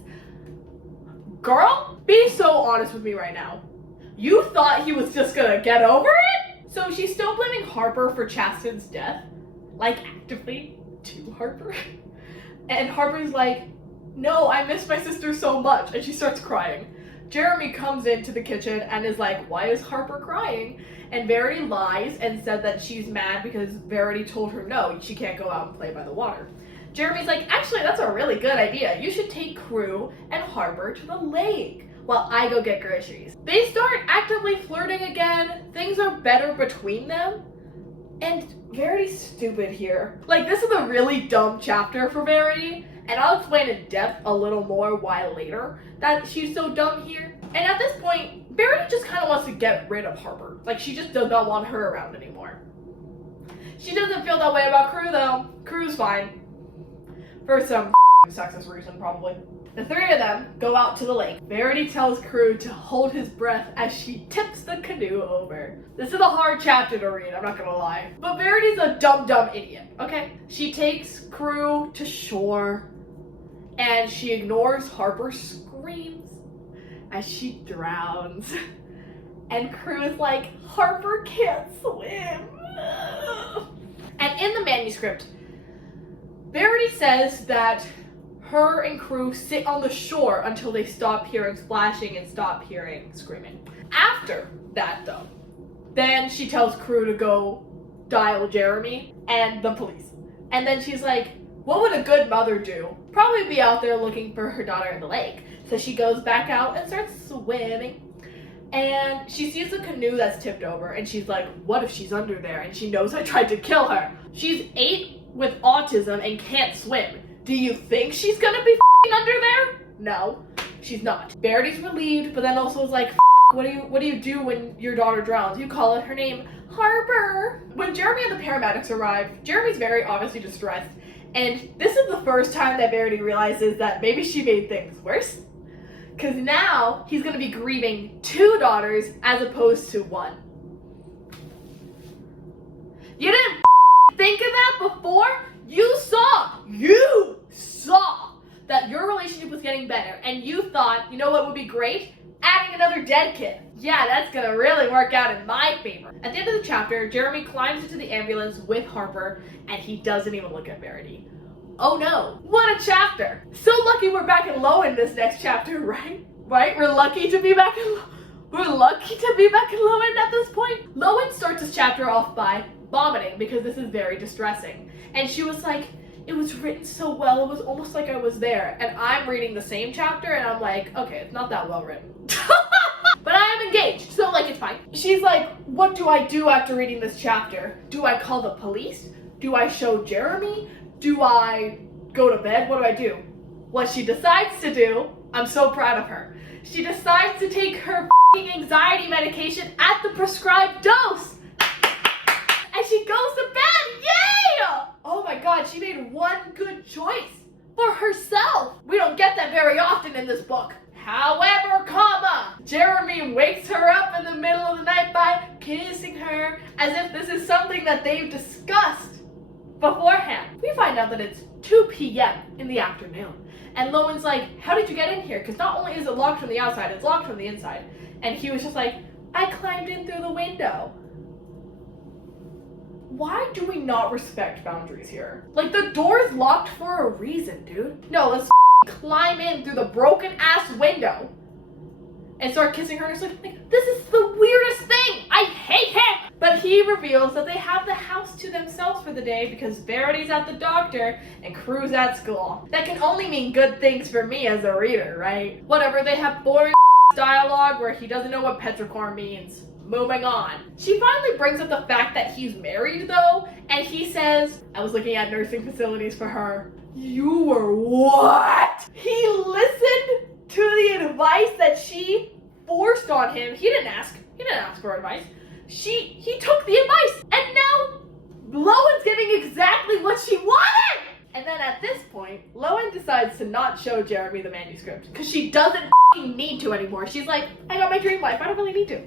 Girl, be so honest with me right now. You thought he was just gonna get over it? So she's still blaming Harper for Chaston's death, like actively to Harper. And Harper's like, no, I miss my sister so much. And she starts crying. Jeremy comes into the kitchen and is like, why is Harper crying? And Verity lies and said that she's mad because Verity told her no, she can't go out and play by the water. Jeremy's like, actually, that's a really good idea. You should take Crew and Harper to the lake while I go get groceries. They start actively flirting again. Things are better between them. And Verity's stupid here. Like, this is a really dumb chapter for Verity. And I'll explain in depth a little more why later that she's so dumb here. And at this point, Verity just kind of wants to get rid of Harper. Like, she just does not want her around anymore. She doesn't feel that way about Crew, though. Crew's fine. For some sexist reason, probably. The 3 of them go out to the lake. Verity tells Crew to hold his breath as she tips the canoe over. This is a hard chapter to read, I'm not gonna lie. But Verity's a dumb idiot, okay? She takes Crew to shore and she ignores Harper's screams as she drowns. And Crew is like, Harper can't swim. And in the manuscript, Verity says that her and Crew sit on the shore until they stop hearing splashing and stop hearing screaming. After that though, then she tells Crew to go dial Jeremy and the police. And then she's like, what would a good mother do? Probably be out there looking for her daughter in the lake. So she goes back out and starts swimming. And she sees a canoe that's tipped over and she's like, what if she's under there? And she knows I tried to kill her. She's 8 with autism and can't swim. Do you think she's gonna be under there? No, she's not. Verity's relieved, but then also is like, what do you do when your daughter drowns? You call it her name, Harper. When Jeremy and the paramedics arrive, Jeremy's very obviously distressed. And this is the first time that Verity realizes that maybe she made things worse. Because now he's going to be grieving 2 daughters as opposed to 1. You didn't think of that before? You saw that your relationship was getting better. And you thought, you know what would be great? Adding another dead kid. Yeah, that's going to really work out in my favor. At the end of the chapter, Jeremy climbs into the ambulance with Harper and he doesn't even look at Verity. Oh no, what a chapter. So lucky we're back in Lowen this next chapter, right? We're lucky to be back in Lowen at this point. Lowen starts this chapter off by vomiting because this is very distressing. And she was like, it was written so well, it was almost like I was there. And I'm reading the same chapter and I'm like, okay, it's not that well written. But I am engaged, so like it's fine. She's like, what do I do after reading this chapter? Do I call the police? Do I show Jeremy? Do I go to bed? What do I do? What she decides to do, I'm so proud of her. She decides to take her anxiety medication at the prescribed dose. And she goes to bed, yay! Oh my God, she made one good choice for herself. We don't get that very often in this book. However, Jeremy wakes her up in the middle of the night by kissing her as if this is something that they've discussed beforehand. We find out that it's 2 p.m. in the afternoon. And Lowen's like, how did you get in here? Because not only is it locked from the outside, it's locked from the inside. And he was just like, I climbed in through the window. Why do we not respect boundaries here? Like, the door's locked for a reason, dude. No, let's climb in through the broken ass window and start kissing her. And it's like, this is the weirdest thing. I hate him. But he reveals that they have the house to themselves for the day because Verity's at the doctor and Crew's at school. That can only mean good things for me as a reader, right? Whatever, they have boring dialogue where he doesn't know what petrichor means. Moving on. She finally brings up the fact that he's married though, and he says, I was looking at nursing facilities for her. You were what? He listened to the advice that she forced on him. He didn't ask for advice. He took the advice, and now Lowen's giving exactly what she wanted! And then at this point, Lowen decides to not show Jeremy the manuscript, because she doesn't need to anymore. She's like, I got my dream life, I don't really need to.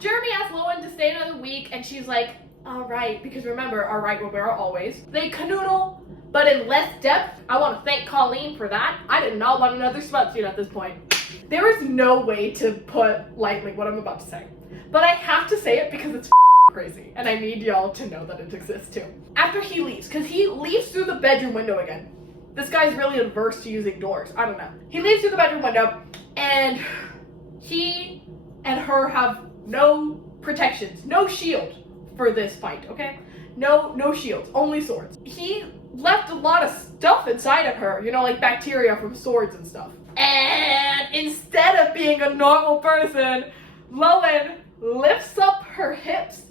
Jeremy asks Lowen to stay another week, and she's like, alright, because remember, alright will be our always. They canoodle, but in less depth. I want to thank Colleen for that. I did not want another sweatsuit at this point. There is no way to put lightly what I'm about to say. But I have to say it because it's crazy, and I need y'all to know that it exists too. After he leaves, because he leaves through the bedroom window again. This guy's really adverse to using doors. I don't know. He leaves through the bedroom window, and he and her have no protections, no shield for this fight, okay? No shields, only swords. He left a lot of stuff inside of her, you know, like bacteria from swords and stuff. And instead of being a normal person, Lowen lifts up her hips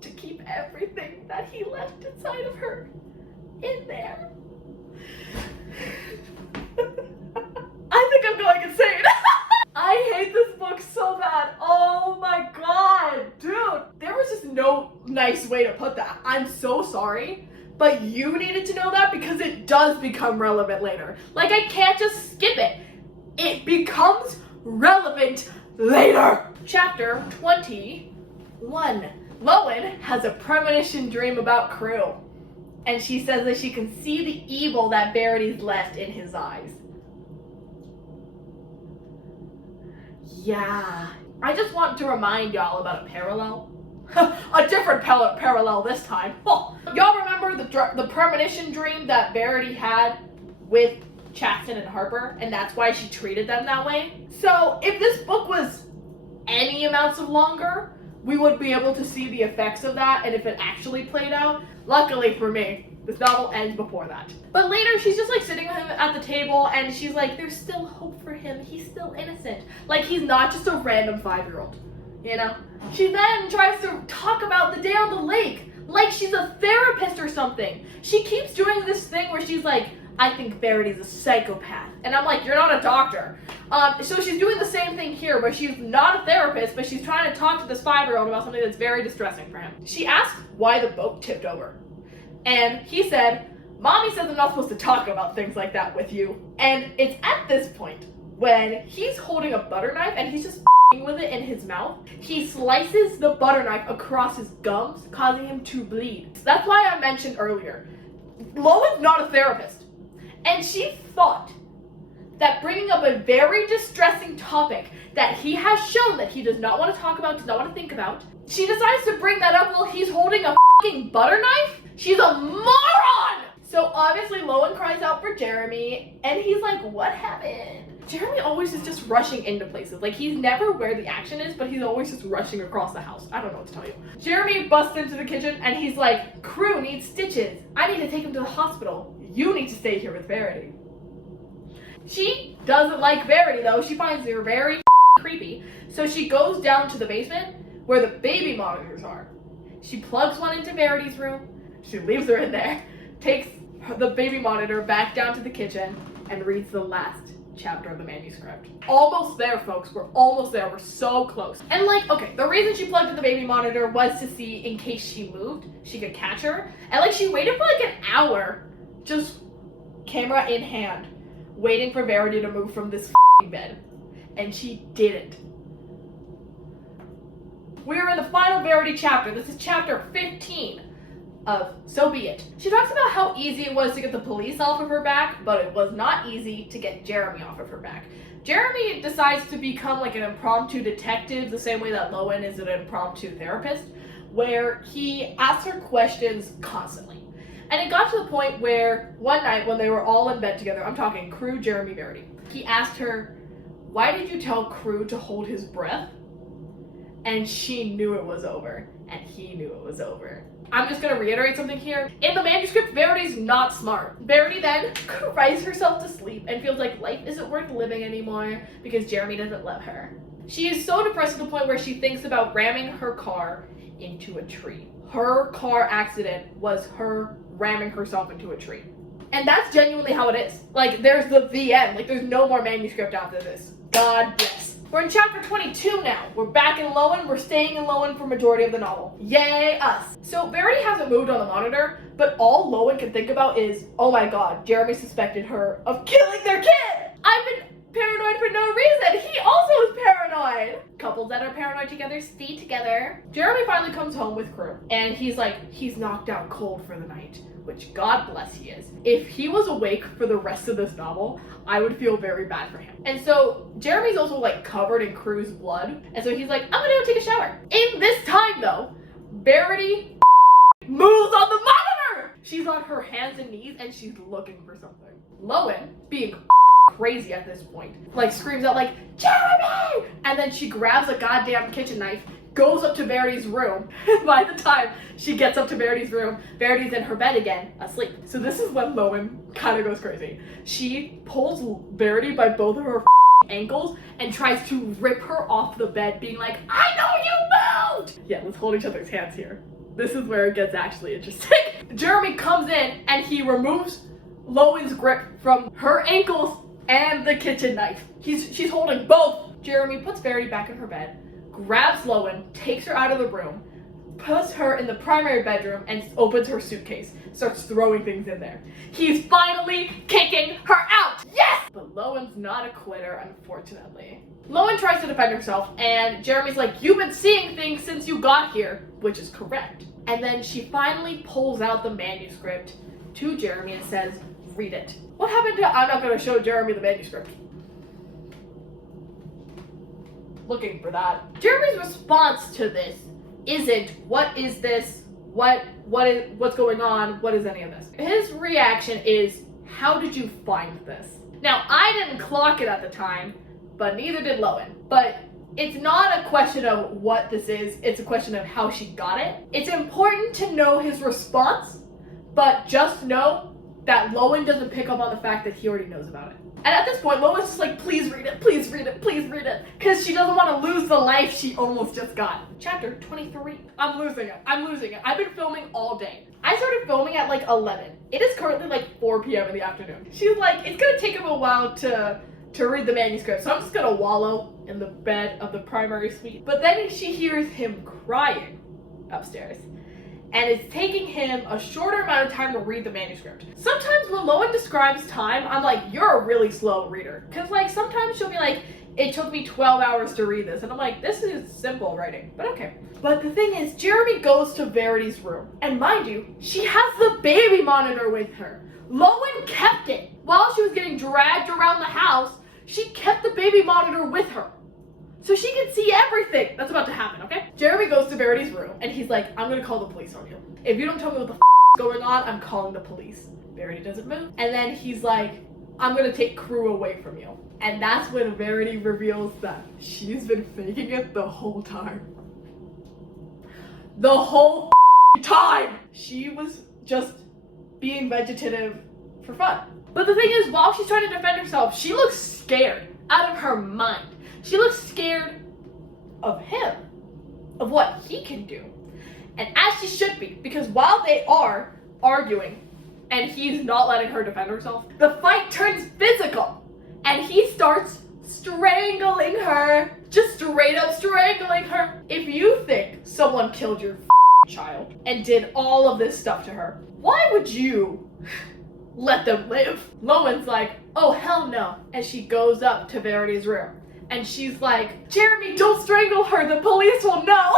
to keep everything that he left inside of her in there. I think I'm going insane. I hate this book so bad. Oh my god, dude. There was just no nice way to put that. I'm so sorry, but you needed to know that because it does become relevant later. Like, I can't just skip it. It becomes relevant later. Chapter 21. Lowen has a premonition dream about Crew, and she says that she can see the evil that Verity's left in his eyes. Yeah. I just want to remind y'all about a parallel. A different parallel this time. Oh, y'all remember the premonition dream that Verity had with Chasten and Harper, and that's why she treated them that way. So if this book was any amounts of longer, we would be able to see the effects of that, and if it actually played out. Luckily for me, this novel ends before that. But later, she's just like sitting with him at the table, and she's like, there's still hope for him. He's still innocent. Like, he's not just a random 5-year-old, you know? She then tries to talk about the day on the lake, like she's a therapist or something. She keeps doing this thing where she's like, I think Verity's a psychopath. And I'm like, you're not a doctor. So she's doing the same thing here, where she's not a therapist, but she's trying to talk to this 5-year-old about something that's very distressing for him. She asked why the boat tipped over. And he said, Mommy says I'm not supposed to talk about things like that with you. And it's at this point when he's holding a butter knife and he's just with it in his mouth. He slices the butter knife across his gums, causing him to bleed. So that's why I mentioned earlier, Lowen's not a therapist. And she thought that bringing up a very distressing topic that he has shown that he does not want to talk about, does not want to think about, she decides to bring that up while he's holding a fucking butter knife? She's a moron! So obviously Lowen cries out for Jeremy, and he's like, what happened? Jeremy always is just rushing into places. Like, he's never where the action is, but he's always just rushing across the house. I don't know what to tell you. Jeremy busts into the kitchen, and he's like, Crew needs stitches. I need to take him to the hospital. You need to stay here with Verity. She doesn't like Verity, though. She finds her very creepy. So she goes down to the basement where the baby monitors are. She plugs one into Verity's room. She leaves her in there, takes the baby monitor back down to the kitchen, and reads the last chapter of the manuscript. Almost there, folks. We're almost there. We're so close. And like, okay, the reason she plugged in the baby monitor was to see in case she moved, she could catch her. And like, she waited for like an hour, just camera in hand, waiting for Verity to move from this bed. And she didn't. We're in the final Verity chapter. This is chapter 15 of So Be It. She talks about how easy it was to get the police off of her back, but it was not easy to get Jeremy off of her back. Jeremy decides to become like an impromptu detective, the same way that Lowen is an impromptu therapist, where he asks her questions constantly. And it got to the point where one night when they were all in bed together, I'm talking Crew, Jeremy, Verity, he asked her, why did you tell Crew to hold his breath? And she knew it was over, and he knew it was over. I'm just gonna reiterate something here. In the manuscript, Verity's not smart. Verity then cries herself to sleep and feels like life isn't worth living anymore because Jeremy doesn't love her. She is so depressed to the point where she thinks about ramming her car into a tree. Her car accident was her ramming herself into a tree. And that's genuinely how it is. Like, there's the end. Like, there's no more manuscript after this. God bless. We're in chapter 22 now. We're back in Lowen. We're staying in Lowen for majority of the novel. Yay, us. So Verity hasn't moved on the monitor, but all Lowen can think about is, oh my god, Jeremy suspected her of killing their kid! I've been paranoid for no reason. He also is paranoid. Couples that are paranoid together stay together. Jeremy finally comes home with Crew, and he's like, he's knocked out cold for the night, which God bless he is. If he was awake for the rest of this novel, I would feel very bad for him. And so Jeremy's also like covered in Crew's blood, and so he's like, I'm gonna go take a shower. In this time though, Verity moves on the monitor! She's on her hands and knees and she's looking for something. Lowen, being crazy at this point, like screams out like, Jeremy! And then she grabs a goddamn kitchen knife, goes up to Verity's room. By the time she gets up to Verity's room, Verity's in her bed again, asleep. So this is when Lowen kind of goes crazy. She pulls Verity by both of her ankles and tries to rip her off the bed, being like, I know you moved! Yeah, let's hold each other's hands here. This is where it gets actually interesting. Jeremy comes in and he removes Lowen's grip from her ankles and the kitchen knife. She's holding both. Jeremy puts Verity back in her bed, grabs Lowen, takes her out of the room, puts her in the primary bedroom, and opens her suitcase, starts throwing things in there. He's finally kicking her out! Yes! But Lowen's not a quitter, unfortunately. Lowen tries to defend herself, and Jeremy's like, you've been seeing things since you got here, which is correct. And then she finally pulls out the manuscript to Jeremy and says, read it. What happened to, I'm not going to show Jeremy the manuscript. Looking for that. Jeremy's response to this isn't, what is this? What's going on? What is any of this? His reaction is, how did you find this? Now, I didn't clock it at the time, but neither did Lowen. But it's not a question of what this is, it's a question of how she got it. It's important to know his response, but just know that Lowen doesn't pick up on the fact that he already knows about it. And at this point, Lowen's just like, please read it, please read it, please read it. Because she doesn't want to lose the life she almost just got. Chapter 23. I'm losing it. I've been filming all day. I started filming at like 11. It is currently like 4 p.m. in the afternoon. She's like, it's gonna take him a while to read the manuscript, so I'm just gonna wallow in the bed of the primary suite. But then she hears him crying upstairs. And it's taking him a shorter amount of time to read the manuscript. Sometimes when Lowen describes time, I'm like, you're a really slow reader. Cause like sometimes she'll be like, it took me 12 hours to read this. And I'm like, this is simple writing, but okay. But the thing is, Jeremy goes to Verity's room. And mind you, she has the baby monitor with her. Lowen kept it. While she was getting dragged around the house, she kept the baby monitor with her. So she can see everything that's about to happen, okay? Jeremy goes to Verity's room and he's like, I'm gonna call the police on you. If you don't tell me what the is going on, I'm calling the police. Verity doesn't move. And then he's like, I'm gonna take Crew away from you. And that's when Verity reveals that she's been faking it the whole time. The whole time! She was just being vegetative for fun. But the thing is, while she's trying to defend herself, she looks scared out of her mind. She looks scared of him, of what he can do. And as she should be, because while they are arguing and he's not letting her defend herself, the fight turns physical and he starts strangling her, just straight up strangling her. If you think someone killed your child and did all of this stuff to her, why would you let them live? Lowen's like, oh hell no. And she goes up to Verity's room. And she's like, Jeremy, don't strangle her, the police will know.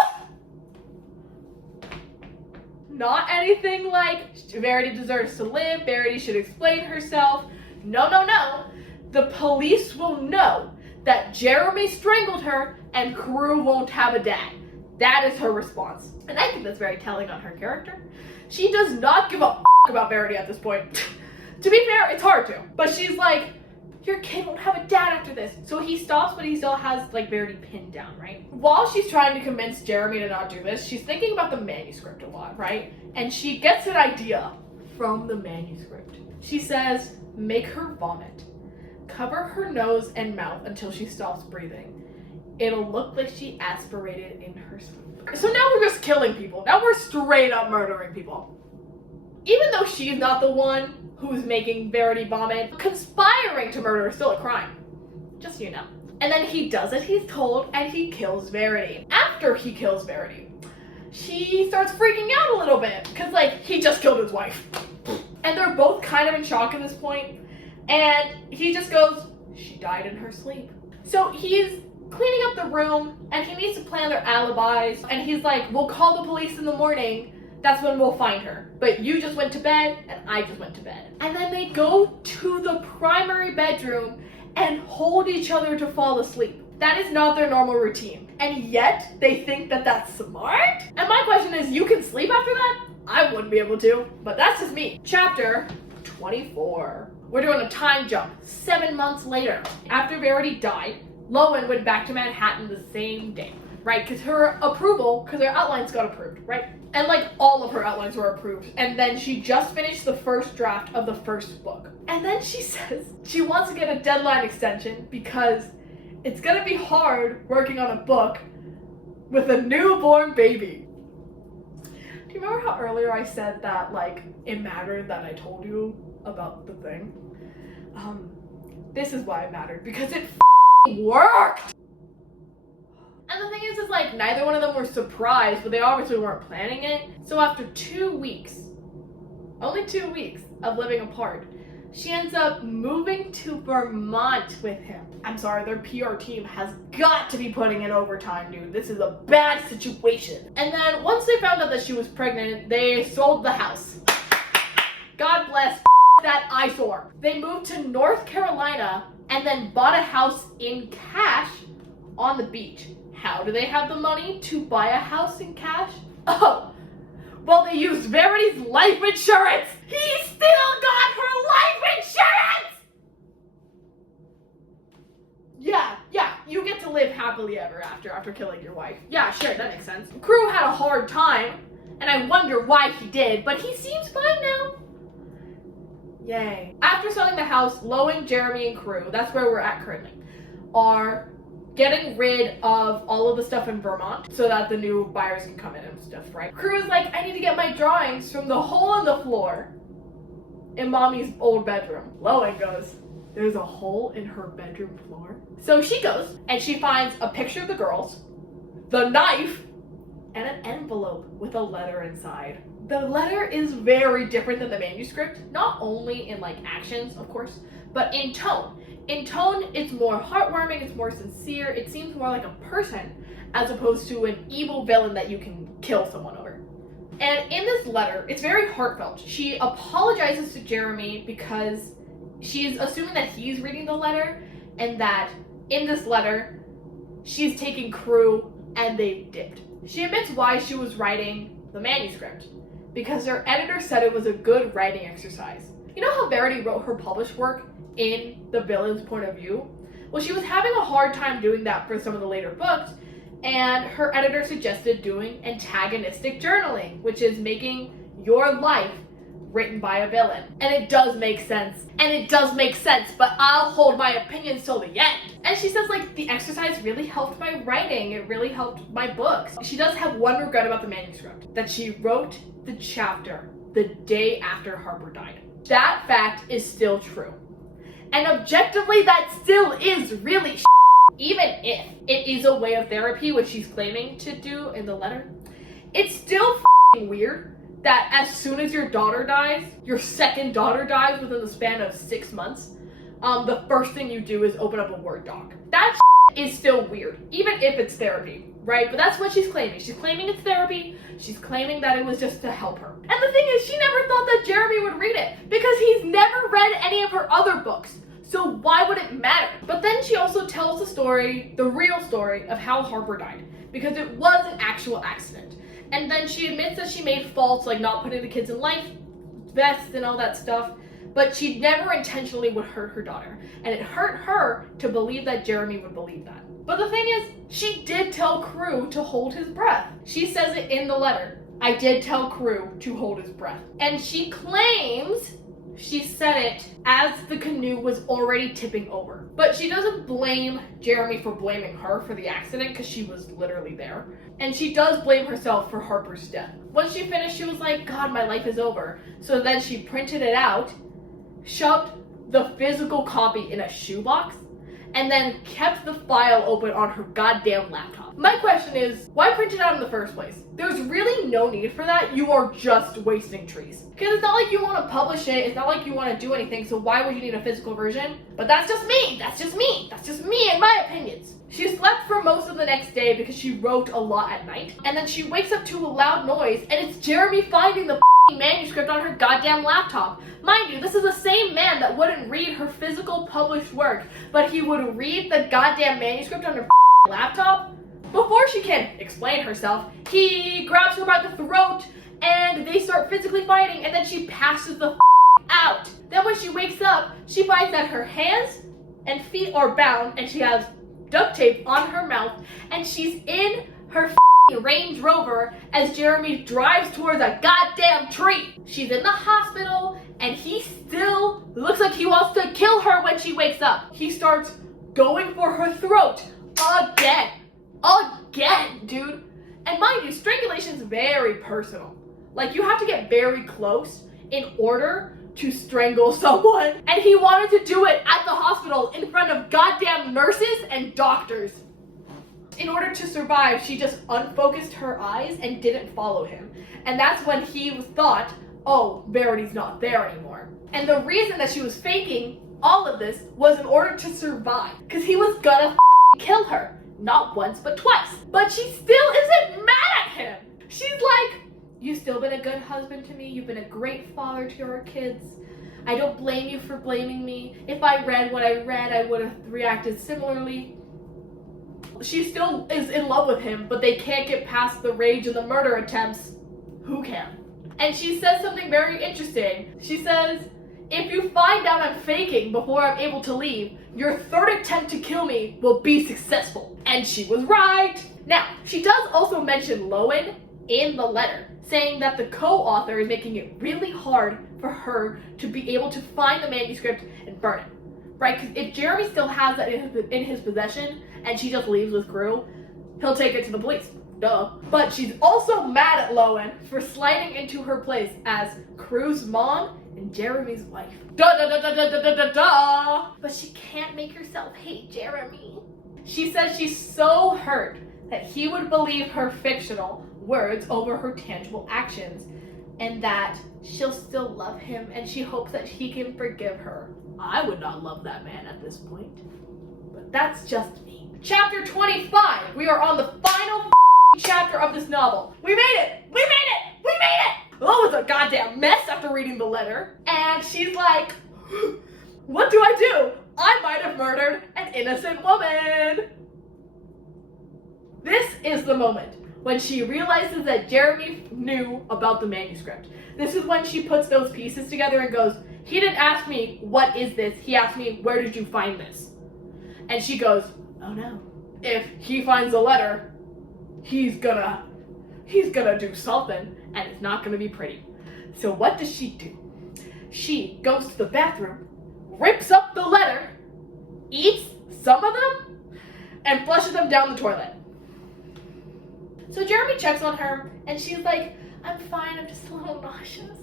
Not anything like, Verity deserves to live, Verity should explain herself. No, no, no. The police will know that Jeremy strangled her and Crew won't have a dad. That is her response. And I think that's very telling on her character. She does not give a about Verity at this point. To be fair, it's hard to. But she's like, your kid won't have a dad after this. So he stops, but he still has like Verity pinned down, right? While she's trying to convince Jeremy to not do this, she's thinking about the manuscript a lot, right? And she gets an idea from the manuscript. She says, make her vomit. Cover her nose and mouth until she stops breathing. It'll look like she aspirated in her sleep. So now we're just killing people. Now we're straight up murdering people. Even though she's not the one who's making Verity vomit, conspiring to murder is still a crime. Just so you know. And then he does as he's told and he kills Verity. After he kills Verity, she starts freaking out a little bit because like he just killed his wife. And they're both kind of in shock at this point. And he just goes, she died in her sleep. So he's cleaning up the room and he needs to plan their alibis. And he's like, we'll call the police in the morning. That's when we'll find her. But you just went to bed and I just went to bed. And then they go to the primary bedroom and hold each other to fall asleep. That is not their normal routine. And yet they think that that's smart? And my question is, you can sleep after that? I wouldn't be able to, but that's just me. Chapter 24. We're doing a time jump 7 months later. After Verity died, Lowen went back to Manhattan the same day, right? Because her outlines got approved, right? And like all of her outlines were approved. And then she just finished the first draft of the first book. And then she says she wants to get a deadline extension because it's gonna be hard working on a book with a newborn baby. Do you remember how earlier I said that like it mattered that I told you about the thing? This is why it mattered, because it worked! And the thing is like neither one of them were surprised, but they obviously weren't planning it. So after 2 weeks, only 2 weeks of living apart, she ends up moving to Vermont with him. I'm sorry, their PR team has got to be putting in overtime, dude. This is a bad situation. And then once they found out that she was pregnant, they sold the house. God bless that eyesore. They moved to North Carolina and then bought a house in cash on the beach. How do they have the money to buy a house in cash? Oh, well, they used Verity's life insurance. He still got her life insurance! happily ever after killing your wife. Yeah, sure, that makes sense. Crew had a hard time, and I wonder why he did, but he seems fine now. Yay. After selling the house, Lowen, Jeremy, and Crew, that's where we're at currently, are getting rid of all of the stuff in Vermont so that the new buyers can come in and stuff, right? Crew is like, I need to get my drawings from the hole in the floor in Mommy's old bedroom. Lowen goes, there's a hole in her bedroom floor? So she goes and she finds a picture of the girls, the knife, and an envelope with a letter inside. The letter is very different than the manuscript, not only in like actions, of course, but in tone. In tone, it's more heartwarming, it's more sincere, it seems more like a person as opposed to an evil villain that you can kill someone over. And in this letter, it's very heartfelt. She apologizes to Jeremy because she's assuming that he's reading the letter and that in this letter, she's taking Crew and they've dipped. She admits why she was writing the manuscript, because her editor said it was a good writing exercise. You know how Verity wrote her published work in the villain's point of view? Well, she was having a hard time doing that for some of the later books, and her editor suggested doing antagonistic journaling, which is making your life written by a villain. And it does make sense. And it does make sense, but I'll hold my opinions till the end. And she says, like, the exercise really helped my writing. It really helped my books. She does have one regret about the manuscript, that she wrote the chapter the day after Harper died. That fact is still true. And objectively, that still is really even if it is a way of therapy, which she's claiming to do in the letter. It's still weird that as soon as your daughter dies, your second daughter dies within the span of 6 months, the first thing you do is open up a Word doc. That is still weird, even if it's therapy, right? But that's what she's claiming. She's claiming it's therapy. She's claiming that it was just to help her. And the thing is, she never thought that Jeremy would read it because he's never read any of her other books. So why would it matter? But then she also tells the story, the real story of how Harper died, because it was an actual accident. And then she admits that she made faults like not putting the kids in life vests and all that stuff, but she never intentionally would hurt her daughter. And it hurt her to believe that Jeremy would believe that. But the thing is, she did tell Crew to hold his breath. She says it in the letter. I did tell Crew to hold his breath. And she claims she said it as the canoe was already tipping over. But she doesn't blame Jeremy for blaming her for the accident because she was literally there. And she does blame herself for Harper's death. When she finished, she was like, God, my life is over. So then she printed it out, shoved the physical copy in a shoebox, and then kept the file open on her goddamn laptop. My question is, why print it out in the first place? There's really no need for that. You are just wasting trees. Because it's not like you want to publish it. It's not like you want to do anything. So why would you need a physical version? But that's just me. That's just me. That's just me and my opinions. She slept for most of the next day because she wrote a lot at night. And then she wakes up to a loud noise and it's Jeremy finding the manuscript on her goddamn laptop. Mind you, this is the same man that wouldn't read her physical published work, but he would read the goddamn manuscript on her laptop. Before she can explain herself, he grabs her by the throat and they start physically fighting, and then she passes the out. Then when she wakes up, she finds that her hands and feet are bound and she has duct tape on her mouth and she's in her Range Rover as Jeremy drives towards a goddamn tree. She's in the hospital and he still looks like he wants to kill her when she wakes up. He starts going for her throat again. Again, dude. And mind you, strangulation is very personal. Like, you have to get very close in order to strangle someone. And he wanted to do it at the hospital in front of goddamn nurses and doctors. In order to survive, she just unfocused her eyes and didn't follow him. And that's when he thought, oh, Verity's not there anymore. And the reason that she was faking all of this was in order to survive. Because he was gonna kill her. Not once, but twice. But she still isn't mad at him. She's like, you've still been a good husband to me. You've been a great father to your kids. I don't blame you for blaming me. If I read what I read, I would have reacted similarly. She still is in love with him, but they can't get past the rage and the murder attempts. Who can? And she says something very interesting. She says, If you find out I'm faking before I'm able to leave, your third attempt to kill me will be successful. And she was right. Now, she does also mention Lowen in the letter, saying that the co-author is making it really hard for her to be able to find the manuscript and burn it, right? Because if Jeremy still has that in his possession and she just leaves with Crew, he'll take it to the police. Duh. But she's also mad at Lowen for sliding into her place as Crew's mom and Jeremy's wife. Duh duh duh duh duh duh duh duh duh. But she can't make herself hate Jeremy. She says she's so hurt that he would believe her fictional words over her tangible actions, and that she'll still love him and she hopes that he can forgive her. I would not love that man at this point, but that's just me. Chapter 25. We are on the final chapter of this novel. We made it! We made it! We made it! Oh, it's a goddamn mess after reading the letter. And she's like, what do I do? I might have murdered an innocent woman. This is the moment when she realizes that Jeremy knew about the manuscript. This is when she puts those pieces together and goes, he didn't ask me, what is this? He asked me, where did you find this? And she goes, oh no. If he finds the letter, he's gonna do something, and it's not gonna be pretty. So what does she do? She goes to the bathroom, rips up the letter, eats some of them, and flushes them down the toilet. So Jeremy checks on her, and she's like, I'm fine, I'm just a little nauseous.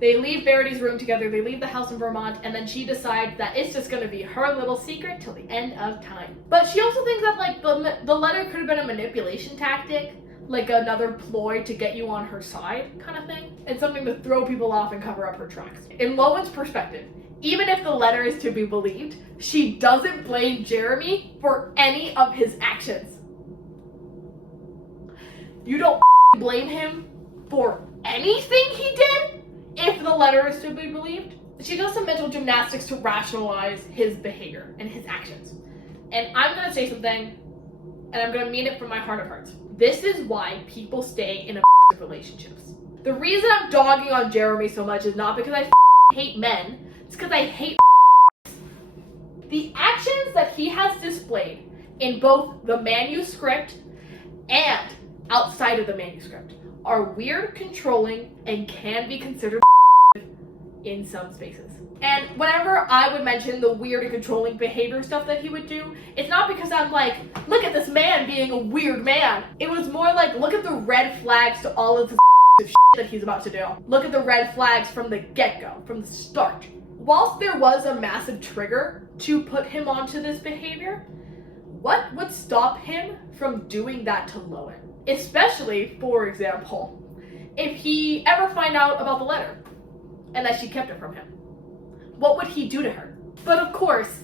They leave Verity's room together, they leave the house in Vermont, and then she decides that it's just gonna be her little secret till the end of time. But she also thinks that like the letter could have been a manipulation tactic, like another ploy to get you on her side kind of thing, and something to throw people off and cover up her tracks. In Lowen's perspective, even if the letter is to be believed, she doesn't blame Jeremy for any of his actions. You don't blame him for anything he did if the letter is to be believed. She does some mental gymnastics to rationalize his behavior and his actions. And I'm gonna say something, and I'm gonna mean it from my heart of hearts. This is why people stay in relationships. The reason I'm dogging on Jeremy so much is not because I hate men, it's because I hate the actions that he has displayed in both the manuscript and outside of the manuscript are weird, controlling, and can be considered in some spaces. And whenever I would mention the weird and controlling behavior stuff that he would do, it's not because I'm like, look at this man being a weird man. It was more like, look at the red flags to all of the that he's about to do. Look at the red flags from the get-go, from the start. Whilst there was a massive trigger to put him onto this behavior, what would stop him from doing that to Lowen? Especially, for example, if he ever find out about the letter and that she kept it from him. What would he do to her? But of course,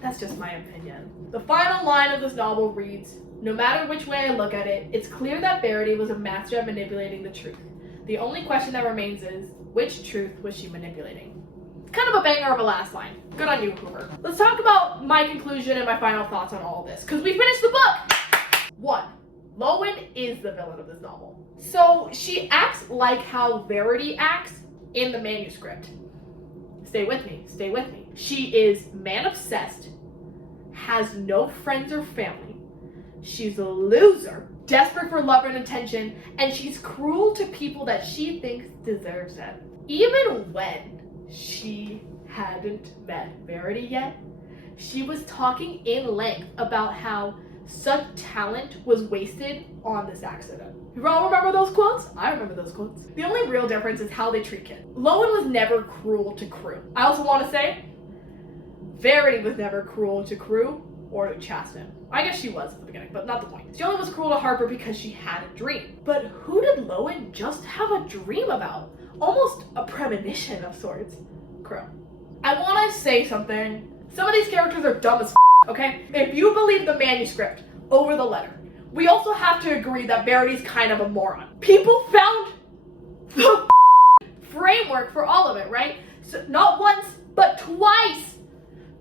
that's just my opinion. The final line of this novel reads, no matter which way I look at it, it's clear that Verity was a master at manipulating the truth. The only question that remains is, which truth was she manipulating? Kind of a banger of a last line. Good on you, Hoover. Let's talk about my conclusion and my final thoughts on all of this, because we finished the book! 1. Lowen is the villain of this novel. So she acts like how Verity acts in the manuscript. Stay with me, stay with me. She is man-obsessed, has no friends or family. She's a loser, desperate for love and attention, and she's cruel to people that she thinks deserves it. Even when she hadn't met Verity yet, she was talking in length about how such talent was wasted on this accident. You all remember those quotes? I remember those quotes. The only real difference is how they treat kids. Lowen was never cruel to Crew. I also want to say, Verity was never cruel to Crew or to Chasten. I guess she was at the beginning, but not the point. She only was cruel to Harper because she had a dream. But who did Lowen just have a dream about? Almost a premonition of sorts. Crew. I want to say something. Some of these characters are dumb as okay? If you believe the manuscript over the letter, we also have to agree that Verity's kind of a moron. People found the framework for all of it, right? So not once, but twice.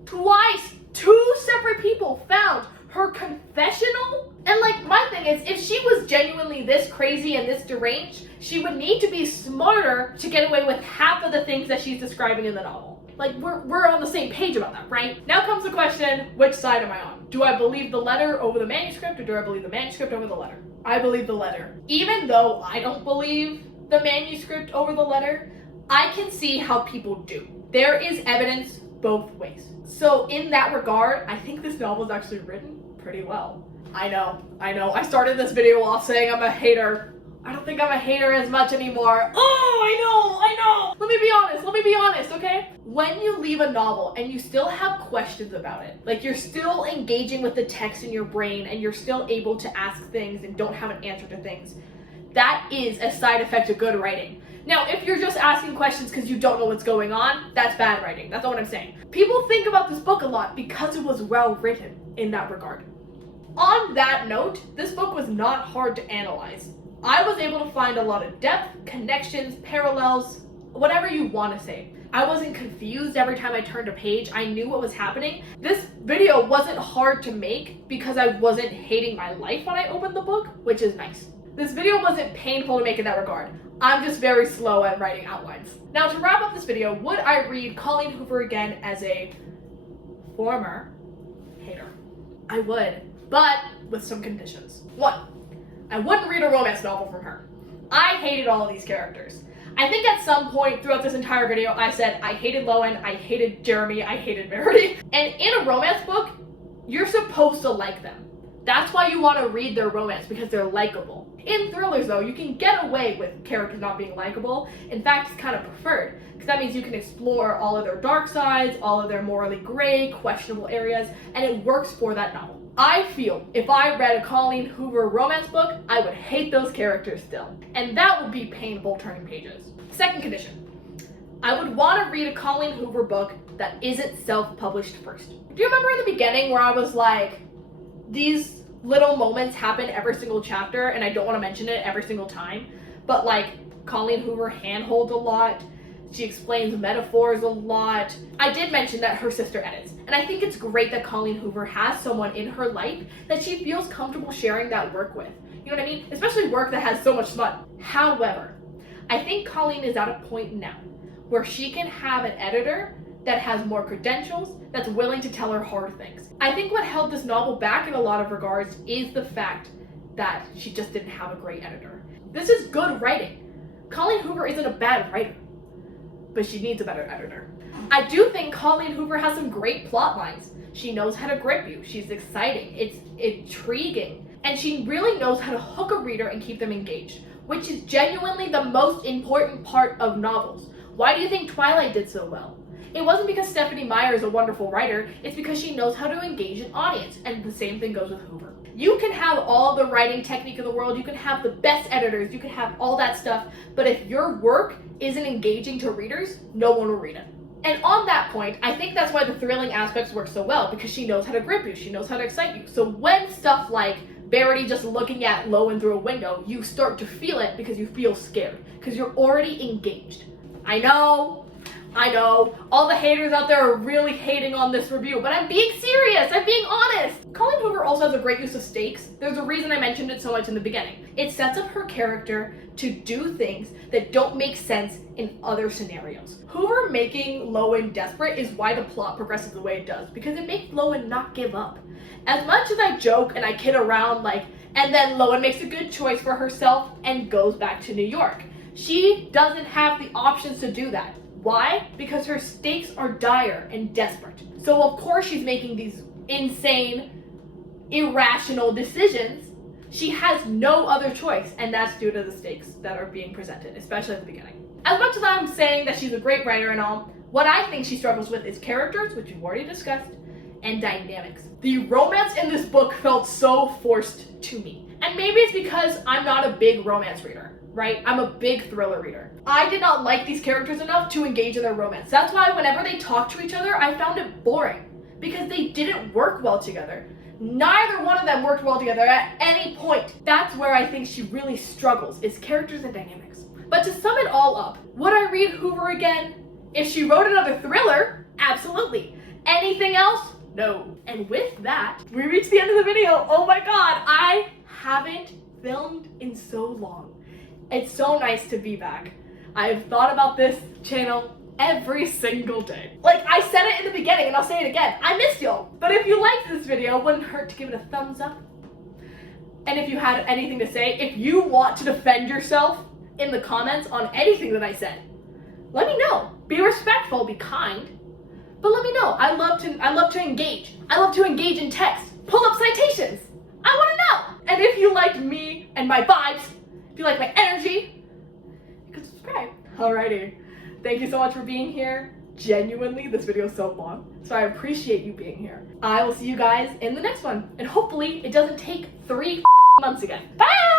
Twice. 2 separate people found her confessional. And like, my thing is, if she was genuinely this crazy and this deranged, she would need to be smarter to get away with half of the things that she's describing in the novel. Like, we're on the same page about that, right? Now comes the question, which side am I on? Do I believe the letter over the manuscript, or do I believe the manuscript over the letter? I believe the letter. Even though I don't believe the manuscript over the letter, I can see how people do. There is evidence both ways. So in that regard, I think this novel is actually written pretty well. I know. I started this video off saying I'm a hater. I don't think I'm a hater as much anymore. Oh, I know. Let me be honest, okay? When you leave a novel and you still have questions about it, like you're still engaging with the text in your brain and you're still able to ask things and don't have an answer to things, that is a side effect of good writing. Now, if you're just asking questions because you don't know what's going on, that's bad writing. That's not what I'm saying. People think about this book a lot because it was well written in that regard. On that note, this book was not hard to analyze. I was able to find a lot of depth, connections, parallels, whatever you want to say. I wasn't confused every time I turned a page. I knew what was happening. This video wasn't hard to make because I wasn't hating my life when I opened the book, which is nice. This video wasn't painful to make in that regard. I'm just very slow at writing outlines. Now, to wrap up this video, would I read Colleen Hoover again as a former hater? I would, but with some conditions. 1, I wouldn't read a romance novel from her. I hated all of these characters. I think at some point throughout this entire video, I said I hated Lowen, I hated Jeremy, I hated Verity. And in a romance book, you're supposed to like them. That's why you want to read their romance, because they're likable. In thrillers, though, you can get away with characters not being likable. In fact, it's kind of preferred, because that means you can explore all of their dark sides, all of their morally gray, questionable areas, and it works for that novel. I feel if I read a Colleen Hoover romance book, I would hate those characters still. And that would be painful turning pages. Second condition, I would want to read a Colleen Hoover book that isn't self-published first. Do you remember in the beginning where I was like, these little moments happen every single chapter, and I don't want to mention it every single time, but like Colleen Hoover handholds a lot, she explains metaphors a lot. I did mention that her sister edits, and I think it's great that Colleen Hoover has someone in her life that she feels comfortable sharing that work with. You know what I mean? Especially work that has so much smut. However, I think Colleen is at a point now where she can have an editor that has more credentials, that's willing to tell her hard things. I think what held this novel back in a lot of regards is the fact that she just didn't have a great editor. This is good writing. Colleen Hoover isn't a bad writer, but she needs a better editor. I do think Colleen Hoover has some great plot lines. She knows how to grip you. She's exciting. It's intriguing. And she really knows how to hook a reader and keep them engaged, which is genuinely the most important part of novels. Why do you think Twilight did so well? It wasn't because Stephenie Meyer is a wonderful writer, it's because she knows how to engage an audience, and the same thing goes with Hoover. You can have all the writing technique in the world, you can have the best editors, you can have all that stuff, but if your work isn't engaging to readers, no one will read it. And on that point, I think that's why the thrilling aspects work so well, because she knows how to grip you, she knows how to excite you. So when stuff like Verity just looking at Lowen through a window, you start to feel it because you feel scared, because you're already engaged. I know, all the haters out there are really hating on this review, but I'm being serious, I'm being honest. Colleen Hoover also has a great use of stakes. There's a reason I mentioned it so much in the beginning. It sets up her character to do things that don't make sense in other scenarios. Hoover making Lowen desperate is why the plot progresses the way it does, because it makes Lowen not give up. As much as I joke and I kid around like, and then Lowen makes a good choice for herself and goes back to New York. She doesn't have the options to do that. Why? Because her stakes are dire and desperate. So of course she's making these insane, irrational decisions. She has no other choice, and that's due to the stakes that are being presented, especially at the beginning. As much as I'm saying that she's a great writer and all, what I think she struggles with is characters, which we've already discussed, and dynamics. The romance in this book felt so forced to me. And maybe it's because I'm not a big romance reader, right? I'm a big thriller reader. I did not like these characters enough to engage in their romance. That's why whenever they talked to each other, I found it boring, because they didn't work well together. Neither one of them worked well together at any point. That's where I think she really struggles, is characters and dynamics. But to sum it all up, would I read Hoover again? If she wrote another thriller, absolutely. Anything else? No. And with that, we reached the end of the video. Oh my god, I haven't filmed in so long. It's so nice to be back. I've thought about this channel every single day. Like, I said it in the beginning and I'll say it again. I missed y'all. But if you liked this video, it wouldn't hurt to give it a thumbs up. And if you had anything to say, if you want to defend yourself in the comments on anything that I said, let me know. Be respectful, be kind, but let me know. I love to engage. I love to engage in text. Pull up citations. I want to know. And if you liked me and my vibes, if you like my energy, you can subscribe. Alrighty. Thank you so much for being here. Genuinely, this video is so long, so I appreciate you being here. I will see you guys in the next one, and hopefully it doesn't take 3 months again. Bye!